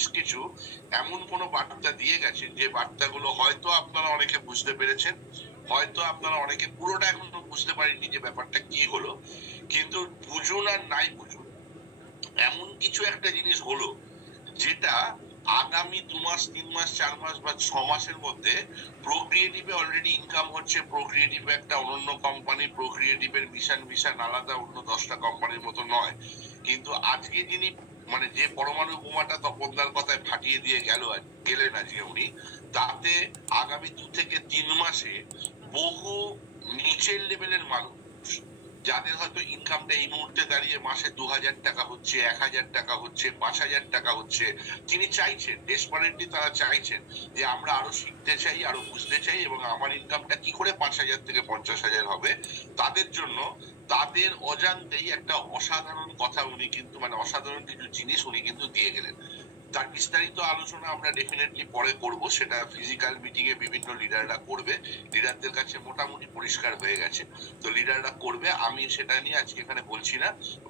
বেশ কিছু এমন কোনো বার্তা দিয়ে গেছেন যে বার্তাগুলো হয়তো আপনারা অনেকে বুঝতে পেরেছেন, হয়তো আপনারা অনেকে পুরোটা এখনো বুঝতে পারেননি যে ব্যাপারটা কি হলো। কিন্তু বুঝুন আর নাই বুঝুন, এমন কিছু একটা জিনিস হলো যেটা আগামী 2 মাস 3 মাস 4 মাস বা 6 মাসের মধ্যে প্রোক্রিয়েটিভে অলরেডি ইনকাম হচ্ছে। প্রোক্রিয়েটিভ একটা অনন্য কোম্পানি, প্রোক্রিয়েটিভের মিশন আলাদা, অন্য 10টা কোম্পানির মতো নয়। কিন্তু আজকে যিনি মানে যে পরমাণু বোমাটা তপনদার কথায় ফাটিয়ে দিয়ে গেলেন আজকে উনি, তাতে আগামী 2 থেকে 3 মাসে বহু নিচের লেভেলের মানুষ যাদের হয়তো ইনকামটা এই মুহূর্তে দাঁড়িয়ে মাসে 2000 টাকা হচ্ছে, 1000 টাকা হচ্ছে, 5000 টাকা হচ্ছে, তিনি চাইছেন, ডেসপারেটলি তারা চাইছেন যে আমরা আরো শিখতে চাই, আরো বুঝতে চাই এবং আমার ইনকামটা কি করে 5000 থেকে 50,000 হবে। তাদের জন্য তাদের অজান্তেই একটা অসাধারণ কথা উনি কিন্তু মানে অসাধারণ কিছু জিনিস উনি কিন্তু দিয়ে গেলেন। তার বিস্তারিত আলোচনা আমরা ডেফিনেটলি পরে করব, সেটা ফিজিক্যাল মিটিং এ বিভিন্ন লিডাররা করবে। লিডারদের কাছে মোটামুটি পরিষ্কার হয়ে গেছে, তো লিডাররা করবে, আমি সেটা নিয়ে আজকে এখানে বলছি না।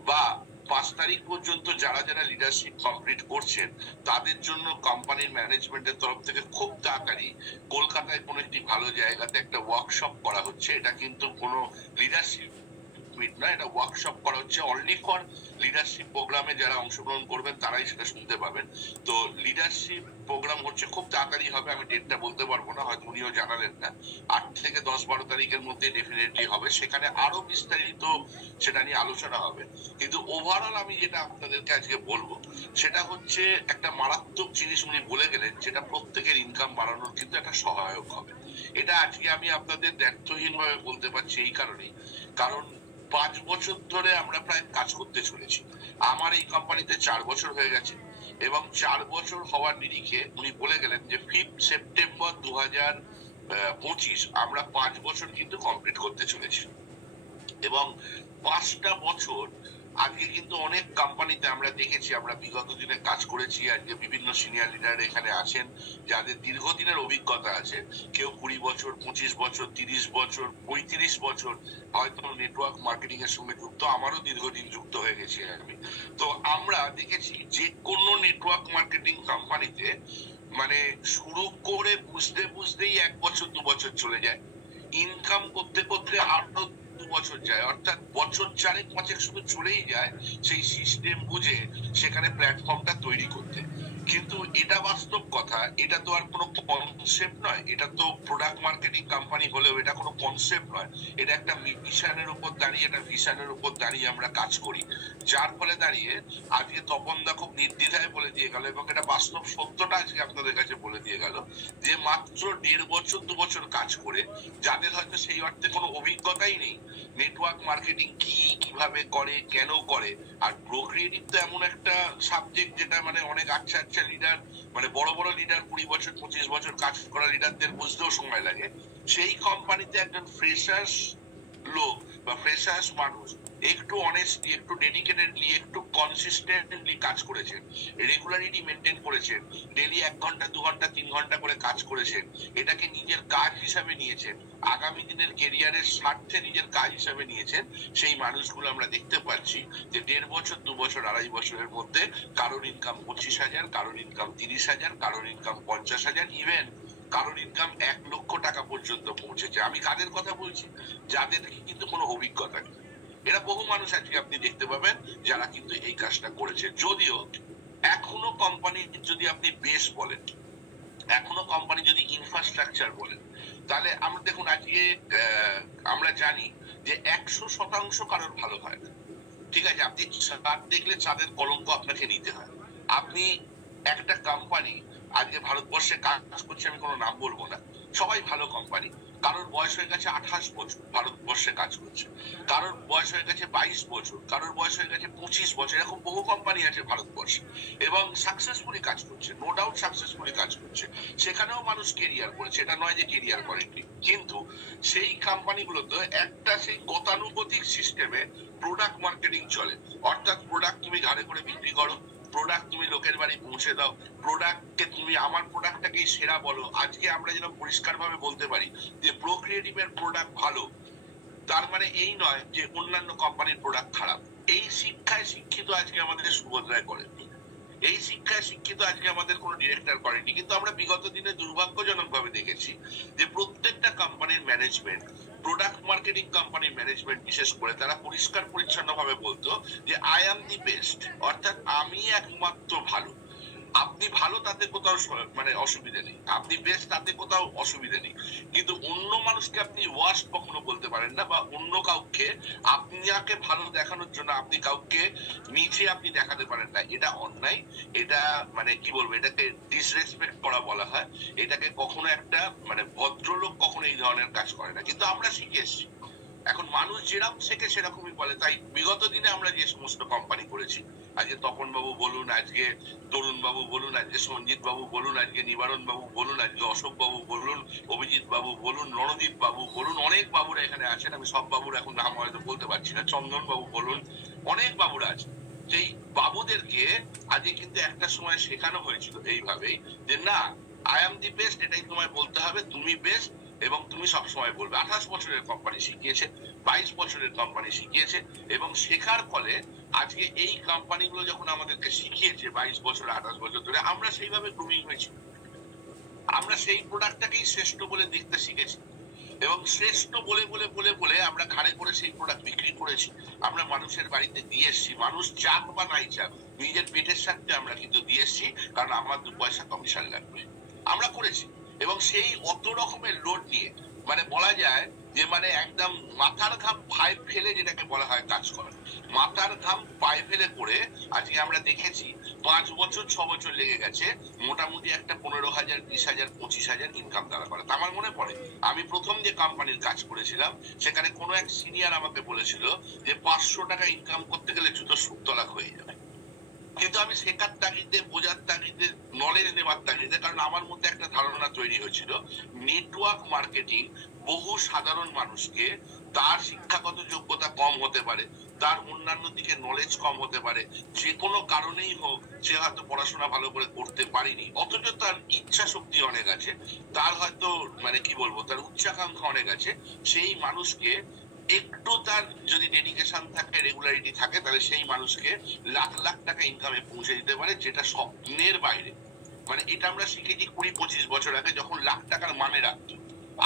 বা 5 তারিখ পর্যন্ত যারা যারা লিডারশিপ কমপ্লিট করছেন তাদের জন্য কোম্পানির ম্যানেজমেন্টের তরফ থেকে খুব তাড়াতাড়ি কলকাতায় কোনো একটি ভালো জায়গাতে একটা ওয়ার্কশপ করা হচ্ছে। এটা কিন্তু কোনো লিডারশিপ না, এটা ওয়ার্কশপ করা হচ্ছে অনলি ফর লিডারশিপ প্রোগ্রামে যারা অংশগ্রহণ করবেন তারাই সেটা শুনতে পাবেন। তো লিডারশিপ প্রোগ্রাম হচ্ছে, খুব তাড়াতাড়ি হবে, আমি ডেটটা বলতে পারবো না, হয়তো উনিও জানালেন না। 8 থেকে 10-12 তারিখের মধ্যে ডেফিনেটলি হবে, সেখানে আরো বিস্তারিত সেটা নিয়ে আলোচনা হবে। কিন্তু ওভারঅল আমি যেটা আপনাদেরকে আজকে বলবো সেটা হচ্ছে একটা মারাত্মক জিনিস উনি বলে গেলেন, যেটা প্রত্যেকের ইনকাম বাড়ানোর কিন্তু একটা সহায়ক হবে। এটা আজকে আমি আপনাদের দ্ব্যর্থহীন ভাবে বলতে পারছি এই কারণেই, কারণ 5 বছর ধরে আমরা প্রায় কাজ করতে চলেছি। আমার এই কোম্পানিতে 4 বছর হয়ে গেছে এবং 4 বছর হওয়ার নিরিখে উনি বলে গেলেন যে 5 সেপ্টেম্বর 2025 আমরা 5 বছর কিন্তু কমপ্লিট করতে চলেছি। এবং 5টা বছর আজকে কিন্তু অনেক কোম্পানিতে আমরা দেখেছি, আমরা বিগত দিনে কাজ করেছি, আজকে বিভিন্ন সিনিয়র লিডার এখানে আছেন যাদের দীর্ঘদিনের অভিজ্ঞতা আছে, কেউ 20 বছর, 25 বছর, 30 বছর, 35 বছর হয়তো নেটওয়ার্ক মার্কেটিং এর সঙ্গে যুক্ত। আমারও দীর্ঘদিন যুক্ত হয়ে গেছি আমি। তো আমরা দেখেছি যে কোনো নেটওয়ার্ক মার্কেটিং কোম্পানিতে মানে শুরু করে বুঝতে বুঝতেই 1 বছর 2 বছর চলে যায়, ইনকাম করতে করতে আরো 2 বছর যায়, অর্থাৎ বছর 4-5 শুধু চলেই যায় সেই সিস্টেম বুঝে সেখানে প্ল্যাটফর্মটা তৈরি করতে। কিন্তু এটা বাস্তব কথা, এটা তো আর কোনো কনসেপ্ট নয়, এটা তো প্রোডাক্ট মার্কেটিং কোম্পানি হলেও এটা কোনো কনসেপ্ট নয়, এটা একটা মিশনের উপর দাঁড়িয়ে, একটা ভিশনের উপর দাঁড়িয়ে আমরা কাজ করি। যার ফলে দাঁড়িয়ে আজকে তপনদা খুব নির্দ্বিধায় বলে দিয়ে গেল এবং এটা বাস্তব সত্যটা আজকে আপনাদের কাছে বলে দিয়ে গেল যে মাত্র 1.5 বছর 2 বছর কাজ করে, যাদের হয়তো সেই অর্থে কোনো অভিজ্ঞতাই নেই নেটওয়ার্ক মার্কেটিং কি, কিভাবে করে, কেন করে। আর প্রোক্রিয়েটিভ তো এমন একটা সাবজেক্ট যেটা মানে অনেক আচ্ছা আচ্ছা লিডার, মানে বড় বড় লিডার 20 বছর 25 বছর কাজ করা লিডারদের বুঝতেও সময় লাগে। সেই কোম্পানিতে একজন ফ্রেশার্স লোক বা ফ্রেশার্স মানুষ একটু অনেস্টলি, একটু ডেডিকেটেডলি, একটু কনসিস্টেন্টলি কাজ করেছেন, রেগুলারিটি মেনটেন করেছেন, ডেলি 1 ঘন্টা 2 ঘন্টা 3 ঘন্টা করে কাজ করেছেন, এটাকে নিজের কাজ হিসাবে নিয়েছেন, আগামী দিনের কেরিয়ারের স্বার্থে নিজের কাজ হিসাবে নিয়েছেন, সেই মানুষগুলো আমরা দেখতে পাচ্ছি যে 1.5 বছর 2 বছর 2.5 বছরের মধ্যে কারোর ইনকাম 25,000, কারোর ইনকাম 30,000, কারোর ইনকাম 50,000, ইভেন কারোর ইনকাম 1 লক্ষ টাকা পর্যন্ত পৌঁছেছে। আমি কাদের কথা বলছি? যাদের কিন্তু কোনো অভিজ্ঞতা নেই। এরা বহু মানুষ আজকে আপনি দেখতে পাবেন যারা কিন্তু এই কাজটা করেছে। যদিও এখনো কোম্পানি যদি আপনি বেস বলেন, এখনো কোম্পানি যদি ইনফ্রাস্ট্রাকচার বলেন, তাহলে আমরা দেখুন আজকে আমরা জানি যে 100% কারোর ভালো হয় না। ঠিক আছে, আপনি চাঁদ দেখলে চাঁদের কলঙ্ক আপনাকে নিতে হয়। আপনি একটা কোম্পানি আজকে ভারতবর্ষে কাজ করছে, আমি কোনো নাম বলবো না, সবাই ভালো কোম্পানি, কারোর বয়স হয়ে গেছে 28 বছর ভারতবর্ষে কাজ করছে, কারোর বয়স হয়ে গেছে 22 বছর, কারোর বয়স হয়ে গেছে 25 বছর, এরকম বহু কোম্পানি আছে ভারতবর্ষে এবং সাকসেসফুলি কাজ করছে, নো ডাউট সাকসেসফুলি কাজ করছে, সেখানেও মানুষ কেরিয়ার করেছে, এটা নয় যে কেরিয়ার করেনি। কিন্তু সেই কোম্পানিগুলোতে একটা সেই গতানুগতিক সিস্টেমে প্রোডাক্ট মার্কেটিং চলে, অর্থাৎ প্রোডাক্ট তুমি ঘাড়ে করে বিক্রি করো, প্রোডাক্ট তুমি লোকের বাড়ি পৌঁছে দাও, প্রোডাক্টকে তুমি আমার প্রোডাক্টটাকেই সেরা বলো। আজকে আমরা যেন পরিষ্কার ভাবে বলতে পারি যে প্রোক্রিয়েটিভের প্রোডাক্ট ভালো, তার মানে এই নয় যে অন্যান্য কোম্পানির প্রোডাক্ট খারাপ। এই শিক্ষায় শিক্ষিত আজকে আমাদের সুভদ্রায় করেননি। এই শিক্ষায় শিক্ষিত আজকে আমাদের কোনো ডিরেক্টর করেনি। কিন্তু আমরা বিগত দিনে দুর্ভাগ্যজনক ভাবে দেখেছি যে প্রত্যেকটা কোম্পানির ম্যানেজমেন্ট, প্রোডাক্ট মার্কেটিং কোম্পানির ম্যানেজমেন্ট বিশেষ করে, তারা পরিষ্কার পরিচ্ছন্ন ভাবে বলতো যে আই অ্যাম দি বেস্ট, অর্থাৎ আমি একমাত্র ভালো। আপনি ভালো তাতে কোথাও মানে অসুবিধা নেই, আপনি বেস্ট তাতে কোথাও অসুবিধা নেই, কিন্তু অন্য মানুষকে আপনি ওয়ার্স্ট কখনো বলতে পারেন না, বা অন্য কাউকে আপনাকে ভালো দেখানোর জন্য আপনি কাউকে নিচে আপনি দেখাতে পারেন না। এটা অন্যায়, এটা মানে কি বলবো, এটাকে ডিসরেসপেক্ট করা বলা হয়। এটাকে কখনো একটা মানে ভদ্রলোক কখনো এই ধরনের কাজ করে না, কিন্তু আমরা শিখে এসেছি। এখন মানুষ যেরকম শেখে সেরকমই বলে। তাই বিগত দিনে আমরা যে সমস্ত কোম্পানি করেছি, আজকে তপন বাবু বলুন, আজকে তরুণ বাবু বলুন, আজকে সঞ্জিত বাবু বলুন, আজকে নিবারণ বাবু বলুন, আজকে অশোক বাবু বলুন, অভিজিৎ বাবু বলুন, রণদীপ বাবু বলুন, অনেক বাবুরা এখানে আছেন, আমি সব বাবুর এখন নাম হয়তো বলতে পারছি না, চন্দন বাবু বলুন, অনেক বাবুরা আছেন। সেই বাবুদেরকে আজকে কিন্তু একটা সময় শেখানো হয়েছিল এইভাবেই যে না, আই এম দি বেস্ট, এটাই তোমায় বলতে হবে, তুমি বেস্ট এবং তুমি সবসময় বলবে। 28 বছরের কোম্পানি শিখিয়েছে, 22 বছরের কোম্পানি শিখিয়েছে, এবং শেখার ফলে আজকে এই কোম্পানিগুলো যখন আমাদেরকে শিখিয়েছে 22 বছর 28 বছর ধরে, আমরা সেইভাবে গ্রুমিং হয়েছি, আমরা সেই প্রোডাক্টটাকেই শ্রেষ্ঠ বলে দেখতে শিখেছি, এবং শ্রেষ্ঠ বলে বলে বলে বলে আমরা ঘাড়ে করে সেই প্রোডাক্ট বিক্রি করেছি, আমরা মানুষের বাড়িতে দিয়ে এসছি, মানুষ চাক বা নাই চাক নিজের পেটের স্বার্থে আমরা কিন্তু দিয়ে এসছি, কারণ আমার 2 পয়সা কমিশন লাগবে, আমরা করেছি। এবং সেই অত রকমের লোড নিয়ে মানে বলা যায় যে মানে একদম মাথার ঘাম পায়ে ফেলে, যেটাকে বলা হয় কাজ করা, মাথার ঘাম পায়ে ফেলে করে আজকে আমরা দেখেছি 5 বছর 6 বছর লেগে গেছে মোটামুটি একটা 15,000 20,000 25,000 ইনকাম দ্বারা করা। আমার মনে পড়ে আমি প্রথম যে কোম্পানির কাজ করেছিলাম, সেখানে কোনো এক সিনিয়র আমাকে বলেছিল যে 500 টাকা ইনকাম করতে গেলে জুতো সুতলাক হয়ে যাবে। কিন্তু আমি শেখার তাগিদে, বোঝার তাগিদে, নলেজ নেওয়ার তাগিদে, কারণ আমার মধ্যে একটা ধারণা তৈরি হয়েছিল নেটওয়ার্ক মার্কেটিং বহু সাধারণ মানুষকে, তার শিক্ষাগত যোগ্যতা কম হতে পারে, তার অন্যান্য দিকে নলেজ কম হতে পারে, যে কোনো কারণেই হোক, সে হয়তো পড়াশোনা ভালো করে করতে পারেনি, অথচ তার ইচ্ছা শক্তি অনেক আছে, তার হয়তো মানে কি বলবো, তার উচ্চাকাঙ্ক্ষা অনেক আছে, সেই মানুষকে একটু তার যদি ডেডিকেশন থাকে, রেগুলারিটি থাকে, তাহলে সেই মানুষকে লাখ লাখ টাকা ইনকামে পৌঁছে দিতে পারে, যেটা স্বপ্নের বাইরে। মানে এটা আমরা শিখেছি 20-25 বছর আগে, যখন লাখ টাকার মানে রাখতো,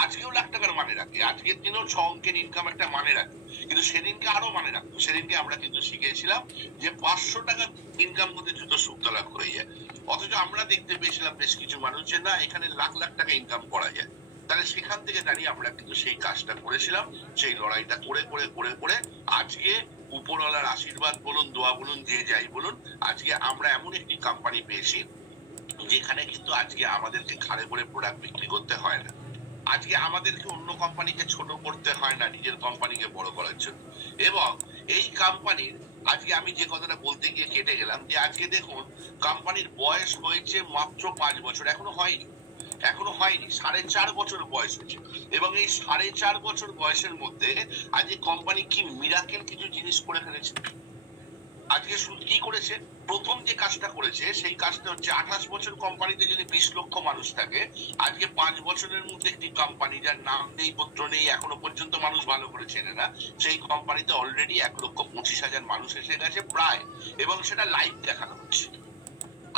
আজকেও লাখ টাকার মানে রাখে, আজকের দিনেও 6 অঙ্কের ইনকাম একটা মানে রাখে, কিন্তু সেদিনকে আরো মানে রাখতো। সেদিনকে আমরা কিন্তু শিখেছিলাম যে 500 টাকা ইনকাম করতে জুতো সুতলাক হয়ে যায়, অথচ আমরা দেখতে পেয়েছিলাম বেশ কিছু মানুষ যে না, এখানে লাখ লাখ টাকা ইনকাম করা যায়। তাহলে সেখান থেকে দাঁড়িয়ে আমরা কিন্তু সেই কাজটা করেছিলাম, সেই লড়াইটা করে করে করে করে আজকে উপরওয়ালার আশীর্বাদ বলুন, দোয়া বলুন, যে যাই বলুন, আজকে আমরা এমন একটি কোম্পানি পেয়েছি যেখানে কিন্তু আজকে আমাদেরকে ঘাড়ে করে প্রোডাক্ট বিক্রি করতে হয় না, আজকে আমাদেরকে অন্য কোম্পানিকে ছোট করতে হয় না নিজের কোম্পানিকে বড় করার জন্য। এবং এই কোম্পানির আজকে আমি যে কথাটা বলতে গিয়ে কেটে গেলাম, যে আজকে দেখুন কোম্পানির বয়স হয়েছে মাত্র 5 বছর, এখনো হয়নি, 4.5 বছর বয়স হয়েছে, এবং এই 4.5 বছর বয়সের মধ্যে আজকে কোম্পানি কি মিরাকেল কিছু জিনিস করে ফেলেছে। আজকে শুধু কি করেছে, প্রথম যে কাজটা করেছে সেই কাজটা হচ্ছে 28 বছর কোম্পানিতে যদি 20 লক্ষ মানুষ থাকে, আজকে 5 বছরের মধ্যে একটি কোম্পানি যার নাম নেই, পত্র নেই, এখনো পর্যন্ত মানুষ ভালো করে চেনে না, সেই কোম্পানিতে অলরেডি 1,25,000 মানুষ এসে গেছে প্রায়, এবং সেটা লাইভ দেখানো হচ্ছে।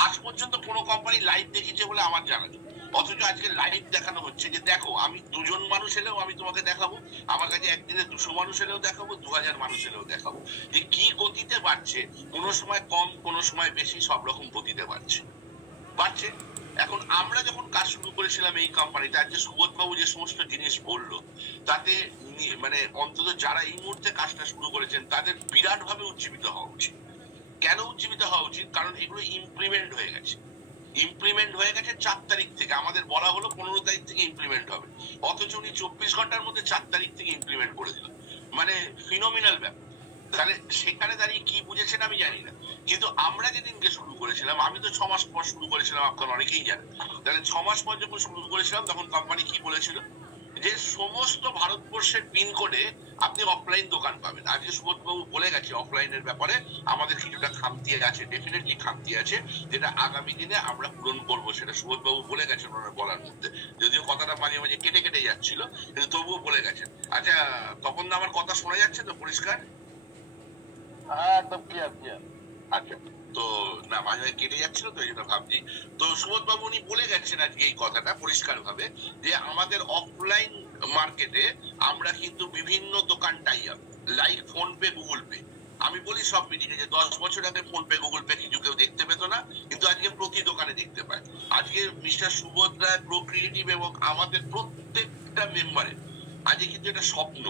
আজ পর্যন্ত কোনো কোম্পানি লাইভ দেখিয়েছে বলে আমার জানা নেই, অথচ আজকে লাইভ দেখানো হচ্ছে যে দেখো, আমি 2 জন মানুষ এলেও আমি তোমাকে দেখাবো, আমার কাছে একদিনে 200 মানুষ এলেও দেখাবো, 2,000 মানুষ এলেও দেখাবো, যে কি গতিতে বাড়ছে, কোনো সময় কম, কোনো সময় বেশি, সব রকম গতিতে বাড়ছে। এখন আমরা যখন কাজ শুরু করেছিলাম এই কোম্পানিতে, আজকে সুবোধ বাবু যে সমস্ত জিনিস বললো, তাতে মানে অন্তত যারা এই মুহূর্তে কাজটা শুরু করেছেন তাদের বিরাট ভাবে উজ্জীবিত হওয়া উচিত। কেন উজ্জীবিত হওয়া উচিত? কারণ এগুলো ইমপ্লিমেন্ট হয়ে গেছে, 4 তারিখ থেকে, আমাদের বলা হলো 15 তারিখ থেকে ইমপ্লিমেন্ট হবে, অথচ উনি 24 ঘন্টার মধ্যে 4 তারিখ থেকে ইমপ্লিমেন্ট করে দিল, মানে ফিনোমিনাল ব্যাপার। তাহলে সেখানে দাঁড়িয়ে কি বুঝেছেন আমি জানি না, কিন্তু আমরা যেদিনকে শুরু করেছিলাম, আমি তো 6 মাস পর শুরু করেছিলাম, আপনারা অনেকেই জানেন, তাহলে 6 মাস পর যখন শুরু করেছিলাম তখন কোম্পানি কি বলেছিল, যে সমস্ত ভারতবর্ষের পিনকোডে আপনি অফলাইন দোকান পাবেন। আজকে সুবোধবাবু বলে গেছে অফলাইনের ব্যাপারে আমাদের কিছুটা খামতি আছে, ডেফিনেটলি খামতি আছে, যেটা আগামী দিনে আমরা পূরণ করবো, সেটা সুবোধবাবু বলে গেছেন ওনার বলার মধ্যে, যদিও কথাটা মাঝে মাঝে কেটে কেটে যাচ্ছিল, কিন্তু তবুও বলে গেছেন। আচ্ছা তখন আমার কথা শোনা যাচ্ছে তো পরিষ্কার? হ্যাঁ একদম ক্লিয়ার ক্লিয়ার। আচ্ছা, তো না মাঝে কেটে যাচ্ছিল তো এই জন্য ভাবছি। তো সুবোধ বাবু উনি বলে গেছেন আজকে এই কথাটা পরিষ্কার ভাবে যে আমাদের অফলাইন মার্কেটে আমরা কিন্তু বিভিন্ন দোকান tie up, like PhonePe, Google Pay. আমি বলি সব মিটিংয়ে যে 10 বছর আগে ফোন পে গুগল পে কিছু কেউ দেখতে পেত না, কিন্তু আজকে প্রতি দোকানে দেখতে পায়। আজকে মিস্টার সুবোধ রায়, প্রো ক্রিয়েটিভ এবং আমাদের প্রত্যেকটা মেম্বারের আজকে কিন্তু এটা স্বপ্ন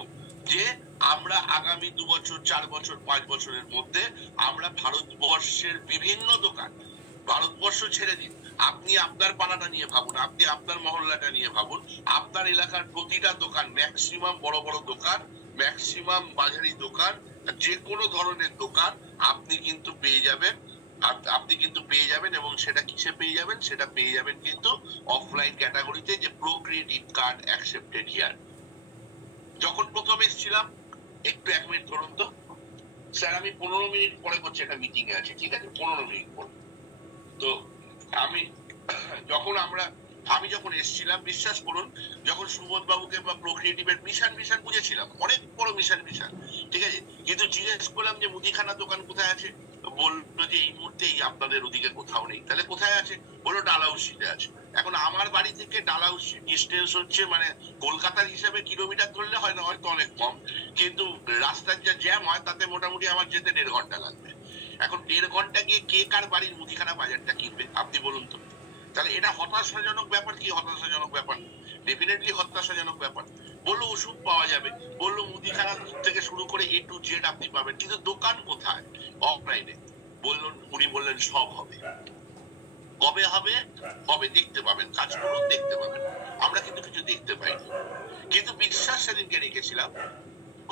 যে আমরা আগামী 2 বছর, 4 বছর, 5 বছরের মধ্যে আমরা ভারতবর্ষের বিভিন্ন দোকান, ভারতবর্ষ ছেড়ে দিন, আপনি আপনার পাড়াটা নিয়ে ভাবুন, আপনি আপনার মহল্লাটা নিয়ে ভাবুন, আপনার এলাকার প্রতিটা দোকান, ম্যাক্সিমাম বড় বড় দোকান, ম্যাক্সিমাম বাজারি দোকান, যে কোনো ধরনের দোকান আপনি কিন্তু পেয়ে যাবেন। আপনি কিন্তু পেয়ে যাবেন, এবং সেটা কিসে পেয়ে যাবেন? সেটা পেয়ে যাবেন কিন্তু অফলাইন ক্যাটাগরিতে, যে pro creative card accepted here. যখন প্রথম এসেছিলাম, একটু 1 মিনিট ধরুন তো স্যার, আমি 15 মিনিট পরে করছি, একটা মিটিং এ আছে, ঠিক আছে 15 মিনিট পর। তো আমি যখন এসেছিলাম, বিশ্বাস করুন, যখন সুবোধ বাবুকে বা প্রো ক্রিয়েটিভের মিশন বুঝেছিলাম, অনেক বড় মিশন, ঠিক আছে, কিন্তু জিজ্ঞেস করলাম যে মুদিখানা দোকান কোথায় আছে, বললো যে এই মুহূর্তে আপনাদের ওদিকে কোথাও নেই। তাহলে কোথায় আছে? বললো ডালাউসিতে আছে। এখন আমার বাড়ি থেকে ডালাউসি ডিস্টেন্স হচ্ছে, মানে কলকাতার হিসাবে কিলোমিটার ধরলে হয় না, হয়তো অনেক কম, কিন্তু রাস্তার যা জ্যাম হয় তাতে মোটামুটি আমার যেতে 1.5 ঘন্টা লাগবে। এখন 1.5 ঘন্টা গিয়ে কে কার বাড়ির মুদিখানা বাজারটা কিনবে আপনি বলুন তো? তাহলে এটা হতাশাজনক ব্যাপার কি হতাশাজনক ব্যাপার? ডেফিনেটলি হতাশাজনক ব্যাপার। বললো ওষুধ পাওয়া যাবে, বললো মুদিখানা থেকে শুরু করে A to Z আপনি পাবেন, কিন্তু দোকান কোথায়? অফলাইনে। উনি বললেন সব হবে। কবে হবে? হবে, দেখতে পাবেন, কাজ করুন, দেখতে পাবেন। আমরা কিন্তু কিছু দেখতে পাইনি, কিন্তু বিশ্বাস সেদিনকে রেখেছিলাম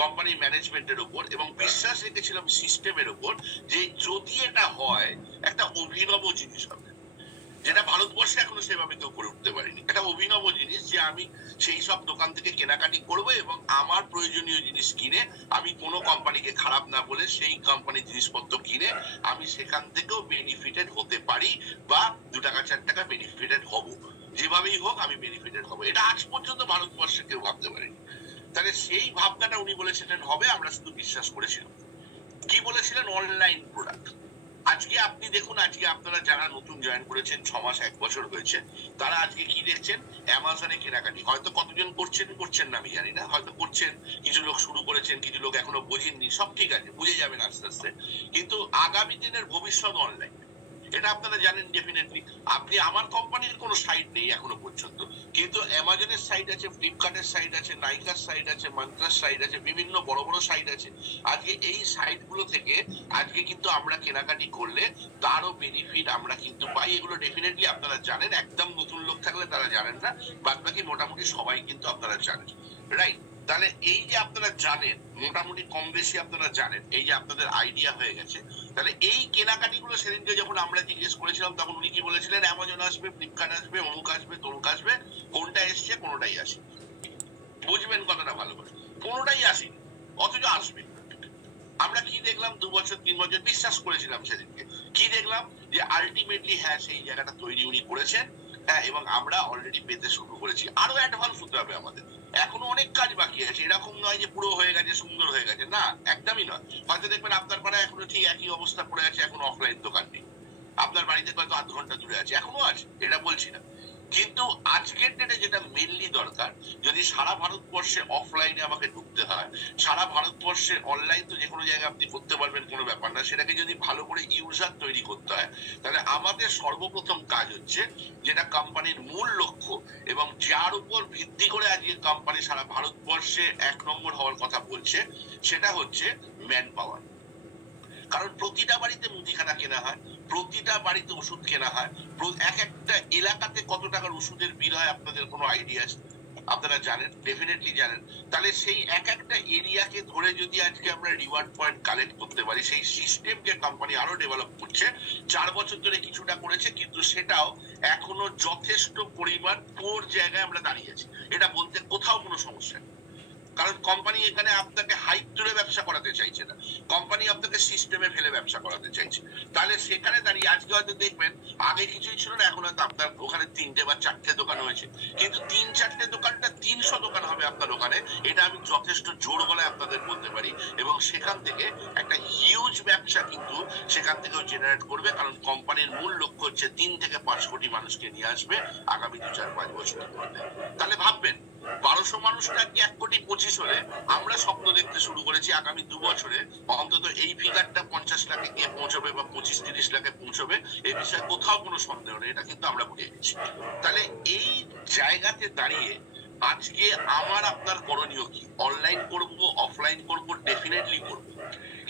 কোম্পানির ম্যানেজমেন্টের উপর, এবং বিশ্বাস রেখেছিলাম সিস্টেমের উপর, যে যদি এটা হয় একটা অভিনব জিনিস হবে, যেটা ভারতবর্ষে এখনো সেভাবে কেউ করে উঠতে পারেনি। একটা অভিনব জিনিস যে আমি সেই সব দোকান থেকে কেনাকাটি করবো, এবং আমার প্রয়োজনীয় জিনিস কিনে আমি কোনো কোম্পানিকে খারাপ না বলে সেই কোম্পানির জিনিসপত্র কিনে আমি সেখান থেকেও বেনিফিটেড হতে পারি, বা 2 টাকা 4 টাকা বেনিফিটেড হব, যেভাবেই হোক আমি বেনিফিটেড হব। এটা আজ পর্যন্ত ভারতবর্ষে কেউ ভাবতে পারেনি। তাহলে সেই ভাবনাটা উনি বলেছিলেন হবে, আমরা শুধু বিশ্বাস করেছিলাম। কি বলেছিলেন? Online product. আজকে আপনি দেখুন, আজকে আপনারা যারা নতুন জয়েন করেছেন, 6 মাস 1 বছর হয়েছে, তারা আজকে কি দেখছেন? অ্যামাজনে কেনাকাটি। হয়তো কতজন করছেন না আমি জানি না, হয়তো করছেন, কিছু লোক শুরু করেছেন, কিছু লোক এখনো বোঝেননি, সব ঠিক আছে, বুঝে যাবেন আস্তে আস্তে। কিন্তু আগামী দিনের ভবিষ্যৎ অনলাইন, এটা আপনারা জানেন ডেফিনেটলি। আপনি, আমার কোম্পানির কোনো সাইট নেই এখনো পর্যন্ত, কিন্তু অ্যামাজনের সাইট আছে, ফ্লিপকার্টের সাইট আছে, নাইকার সাইট আছে, মান্ত্রার সাইট আছে, বিভিন্ন বড় বড় সাইট আছে। আজকে এই সাইটগুলো থেকে আজকে কিন্তু আমরা কেনাকাটি করলে তারও বেনিফিট আমরা কিন্তু পাই। এগুলো ডেফিনেটলি আপনারা জানেন, একদম নতুন লোক থাকলে তারা জানেন না, বাদ বাকি মোটামুটি সবাই কিন্তু আপনারা জানেন, রাইট? তাহলে এই যে আপনারা জানেন, মোটামুটি কম বেশি আপনারা জানেন, এই যে আপনাদের আইডিয়া হয়ে গেছে, তাহলে এই কেনাকাটি গুলো সেদিনকে যখন আমরা জিজ্ঞেস করেছিলাম, তখন উনি কি বলেছিলেন? অ্যামাজন আসবে, ফ্লিপকার্ট আসবে, অমুক আসবে, তমুক আসবে। কোনটা এসছে? কোনোটাই আসে। বুঝবেন কথাটা ভালো করে, কোনোটাই আসেনি, অথচ আসবে। আমরা কি দেখলাম? 2 বছর 3 বছর বিশ্বাস করেছিলাম সেদিনকে, কি দেখলাম? যে আলটিমেটলি হ্যাঁ, সেই জায়গাটা তৈরি উনি করেছেন, হ্যাঁ, এবং আমরা অলরেডি পেতে শুরু করেছি। আরো অ্যাডভান্স হতে হবে আমাদের, এখনো অনেক কাজ বাকি আছে। এরকম নয় যে পুরো হয়ে গেছে, সুন্দর হয়ে গেছে, না, একদমই নয়। হয়তো দেখবেন আপনার পাড়ায় এখনো ঠিক একই অবস্থা পড়ে আছে, এখনো অফলাইন দোকান নেই। আপনার বাড়িতে হয়তো 0.5 ঘন্টা দূরে আছে, এখনো আছে, এটা বলছি না। কিন্তু আজকের ডেটে যেটা মেনলি দরকার, যদি সারা ভারতবর্ষে অফলাইনে আমাকে ঢুকতে হয়, সারা ভারতবর্ষে অনলাইন তো যে কোনো জায়গায় আপনি করতে পারবেন, কোনো ব্যাপার না, সেটাকে যদি ভালো করে ইউজার তৈরি করতে হয়, তাহলে আমাদের সর্বপ্রথম কাজ হচ্ছে, যেটা কোম্পানির মূল লক্ষ্য, এবং যার উপর ভিত্তি করে আজকে কোম্পানি সারা ভারতবর্ষে 1 নম্বর হওয়ার কথা বলছে, সেটা হচ্ছে ম্যান পাওয়ার। কারণ প্রতিটা বাড়িতে মুদিখানা কেনা হয়, প্রতিটা বাড়িতে ওষুধ কেনা হয়, এক একটা এলাকাতে কত টাকার ওষুধের বিল হয় আপনাদের কোনো আইডিয়া আছে? আপনারা জানেন, ডেফিনেটলি জানেন। তাহলে সেই এক একটা এরিয়াকে ধরে যদি আজকে আমরা রিওয়ার্ড পয়েন্ট কালেক্ট করতে পারি, সেই সিস্টেমকে কোম্পানি আরো ডেভেলপ করছে। 4 বছর ধরে কিছুটা করেছে, কিন্তু সেটাও এখনো যথেষ্ট পরিমাণ পুর জায়গায় আমরা দাঁড়িয়ে আছি। এটা বলতে কোথাও কোনো সমস্যা নেই। কারণ কোম্পানি এখানে আপনাকে হাইপ তুলে ব্যবসা করাতে চাইছে না, কোম্পানি আপনাকে সিস্টেমে ফেলে ব্যবসা করাতে চাইছে। তাহলে সেখানে দাঁড়িয়ে আজকে হয়তো দেখবেন আগে কিছুই ছিল না, এখন হয়তো আপনার ওখানে 3টে বা 4টে দোকান হয়েছে, কিন্তু 3-4টে দোকানটা 300 দোকান হবে আপনার ওখানে, এটা আমি যথেষ্ট জোর গলায় আপনাদের বলতে পারি। এবং সেখান থেকে একটা হিউজ ব্যবসা কিন্তু সেখান থেকেও জেনারেট করবে, কারণ কোম্পানির মূল লক্ষ্য হচ্ছে 3 থেকে 5 কোটি মানুষকে নিয়ে আসবে আগামী 2-4-5 বছরের মধ্যে। তাহলে ভাববেন 1200 মানুষ নাকি 1,25,00,000 হলে আমরা স্বপ্ন দেখতে শুরু করেছি আগামী 2 বছরে অন্তত এই ফিগারটা 50 লাখে গিয়ে পৌঁছবে বা 25-30 লাখে পৌঁছবে, এই বিষয়ে কোথাও কোনো সন্দেহ নেই, এটা কিন্তু আমরা বুঝে গেছি। তাহলে এই জায়গাতে দাঁড়িয়ে আজকে আমার আপনার করণীয় কি? অনলাইন করব, অফলাইন করব, ডেফিনেটলি করব,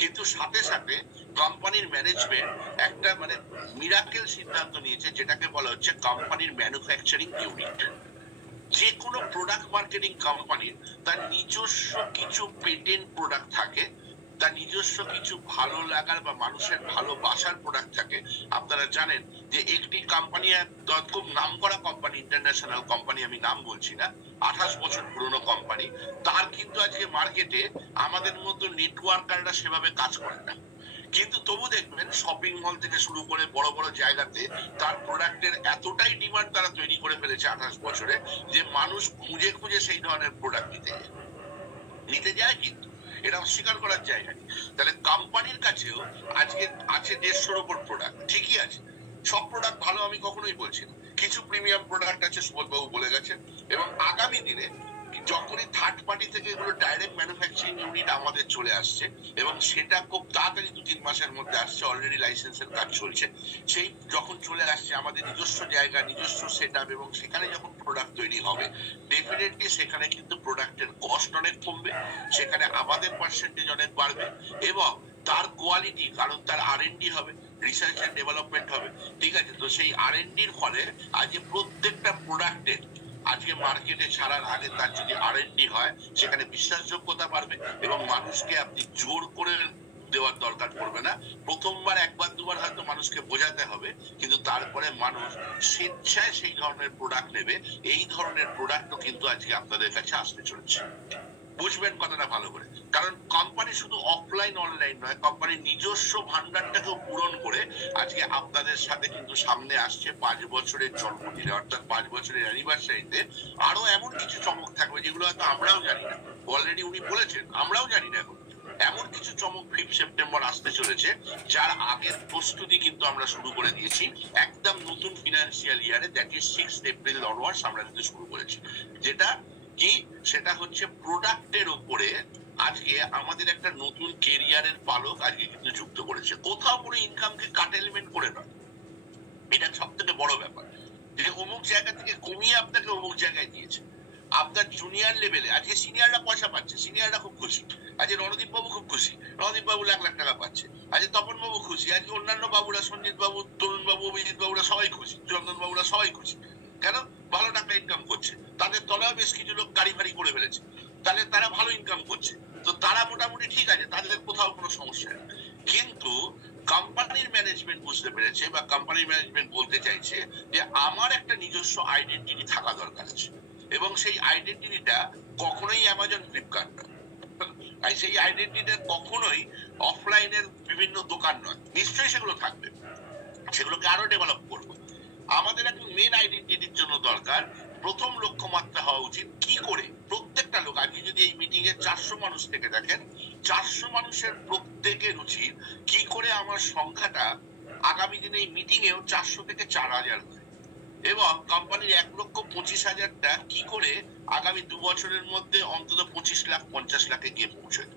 কিন্তু সাথে সাথে কোম্পানির ম্যানেজমেন্ট একটা মানে মিরাকেল সিদ্ধান্ত নিয়েছে, যেটাকে বলা হচ্ছে কোম্পানির ম্যানুফ্যাকচারিং ইউনিট। যে কোনো প্রোডাক্ট মার্কেটিং কোম্পানির তার নিজস্ব কিছু পেটেন্ট প্রোডাক্ট থাকে, তার নিজস্ব কিছু ভালো লাগার বা মানুষের ভালোবাসার প্রোডাক্ট থাকে। আপনারা জানেন যে একটি কোম্পানি, খুব নাম করা কোম্পানি, ইন্টারন্যাশনাল কোম্পানি, আমি নাম বলছি না, 28 বছর পুরনো কোম্পানি, তার কিন্তু আজকে মার্কেটে আমাদের মতো নেটওয়ার্কাররা সেভাবে কাজ করে না, কিন্তু তবু দেখবেন শপিং মল থেকে শুরু করে বড় বড় জায়গাতে তার প্রোডাক্টের এতটাই ডিমান্ড তারা তৈরি করে ফেলেছে 28 বছরে, যে মানুষ খুঁজে খুঁজে সেই ধরনের প্রোডাক্ট নিতে যায়, কিন্তু এটা অস্বীকার করার জায়গা নেই। তাহলে কোম্পানির কাছেও আজকে আছে 150-র উপর প্রোডাক্ট, ঠিকই আছে, সব প্রোডাক্ট ভালো আমি কখনোই বলছি না, কিছু প্রিমিয়াম প্রোডাক্ট আছে, সুবোধবাবু বলে গেছেন। এবং আগামী দিনে যখনই থার্ড পার্টি থেকে এগুলো ডাইরেক্ট ম্যানুফ্যাকচারিং ইউনিট আমাদের চলে আসছে, এবং সেটা খুব তাড়াতাড়ি 2-3 মাসের মধ্যে আসছে, অলরেডি লাইসেন্সের কাজ চলছে, সেই যখন চলে আসছে আমাদের নিজস্ব জায়গা, নিজস্ব সেট আপ, এবং সেখানে যখন প্রোডাক্ট তৈরি হবে, ডেফিনেটলি সেখানে কিন্তু প্রোডাক্টের কস্ট অনেক কমবে, সেখানে আমাদের পার্সেন্টেজ অনেক বাড়বে, এবং তার কোয়ালিটি, কারণ তার R&D হবে, রিসার্চ এন্ড ডেভেলপমেন্ট হবে, ঠিক আছে। তো সেই R&Dর ফলে আজকে প্রত্যেকটা প্রোডাক্টের আজকে মার্কেটে ছাড়ার আগে তার যদি R&D হয়, সেখানে বিশ্বাসযোগ্যতা বাড়বে, এবং মানুষকে আপনি জোর করে দেওয়ার দরকার পড়বে না। প্রথমবার 1-2বার হয়তো মানুষকে বোঝাতে হবে, কিন্তু তারপরে মানুষ স্বেচ্ছায় সেই ধরনের প্রোডাক্ট নেবে। এই ধরনের প্রোডাক্টও কিন্তু আজকে আপনাদের কাছে আসতে চলেছে, বুঝবেন কথাটা ভালো করে। কারণ কোম্পানি শুধু অফলাইন অনলাইন নয়, কোম্পানির নিজস্ব ভান্ডারটাকেও পূরণ করে আজকে আপনাদের সাথে কিন্তু সামনে আসছে 5 বছরের জন্মদিনে, অর্থাৎ 5 বছরের অ্যানিভার্সারিতে আরো এমন কিছু চমক থাকবে যেগুলো হয়তো আমরাও জানি না, অলরেডি উনি বলেছেন, আমরাও জানি না এখন। এমন কিছু চমক 5 সেপ্টেম্বর আসতে চলেছে, যার আগের প্রস্তুতি কিন্তু আমরা শুরু করে দিয়েছি একদম নতুন ফিনান্সিয়াল ইয়ারে, দ্যাট ইজ 6 এপ্রিল অনওয়ার্ডস আমরা কিন্তু শুরু করেছি। যেটা কি, সেটা হচ্ছে প্রোডাক্টের উপরে আজকে আমাদের একটা নতুন কেরিয়ারের পালক আজকে কিন্তু যুক্ত করেছে, কোথাও কোনো ইনকামকে কাটেলমেন্ট করে নয়। এটা সব থেকে বড় ব্যাপার, যে অমুক জায়গা থেকে কমিয়ে আপনাকে অমুক জায়গায় দিয়েছে। আপনার জুনিয়র লেভেলে আজকে সিনিয়ররা পয়সা পাচ্ছে, সিনিয়ররা খুব খুশি, আজকে রণদীপ বাবু খুব খুশি, রণদীপ বাবু লাখ লাখ টাকা পাচ্ছে, আজকে তপন বাবু খুশি, আজকে অন্যান্য বাবুরা, সঞ্জিত বাবু, তরুণ বাবু, অভিজিৎ বাবুরা সবাই খুশি, চন্দন বাবুরা সবাই খুশি। কেন? ভালো টাকা ইনকাম করছে, তাদের তলাও বেশ কিছু লোক গাড়ি ফাড়ি করে ফেলেছে, তাহলে তারা ভালো ইনকাম করছে, তো তারা মোটামুটি ঠিক আছে, তাদের কোথাও কোনো সমস্যা নেই। কিন্তু কোম্পানির ম্যানেজমেন্ট বুঝতে পেরেছে, বা কোম্পানির ম্যানেজমেন্ট বলতে চাইছে যে আমার একটা নিজস্ব আইডেন্টিটি থাকা দরকার আছে, এবং সেই আইডেন্টিটিটা কখনোই অ্যামাজন, ফ্লিপকার্ট নয়, সেই আইডেন্টিটিটা কখনোই অফলাইনের বিভিন্ন দোকান নয়, নিশ্চয়ই সেগুলো থাকবে, সেগুলোকে আরো ডেভেলপ করবো। আমাদের এখন মেন আইডেন্টিটির জন্য দরকার, প্রথম লক্ষ্যমাত্রা হওয়া উচিত কি করে প্রত্যেকটা লোক, আজকে যদি এই মিটিং এ 400 মানুষ থেকে দেখেন, 400 মানুষের প্রত্যেকের উচিত কি করে আমার সংখ্যাটা আগামী দিনে এই মিটিং এও 400 থেকে 4000 হয়, এবং কোম্পানির 1,25,000টা কি করে আগামী 2 বছরের মধ্যে অন্তত 25 লাখ 50 লাখে গিয়ে পৌঁছয়।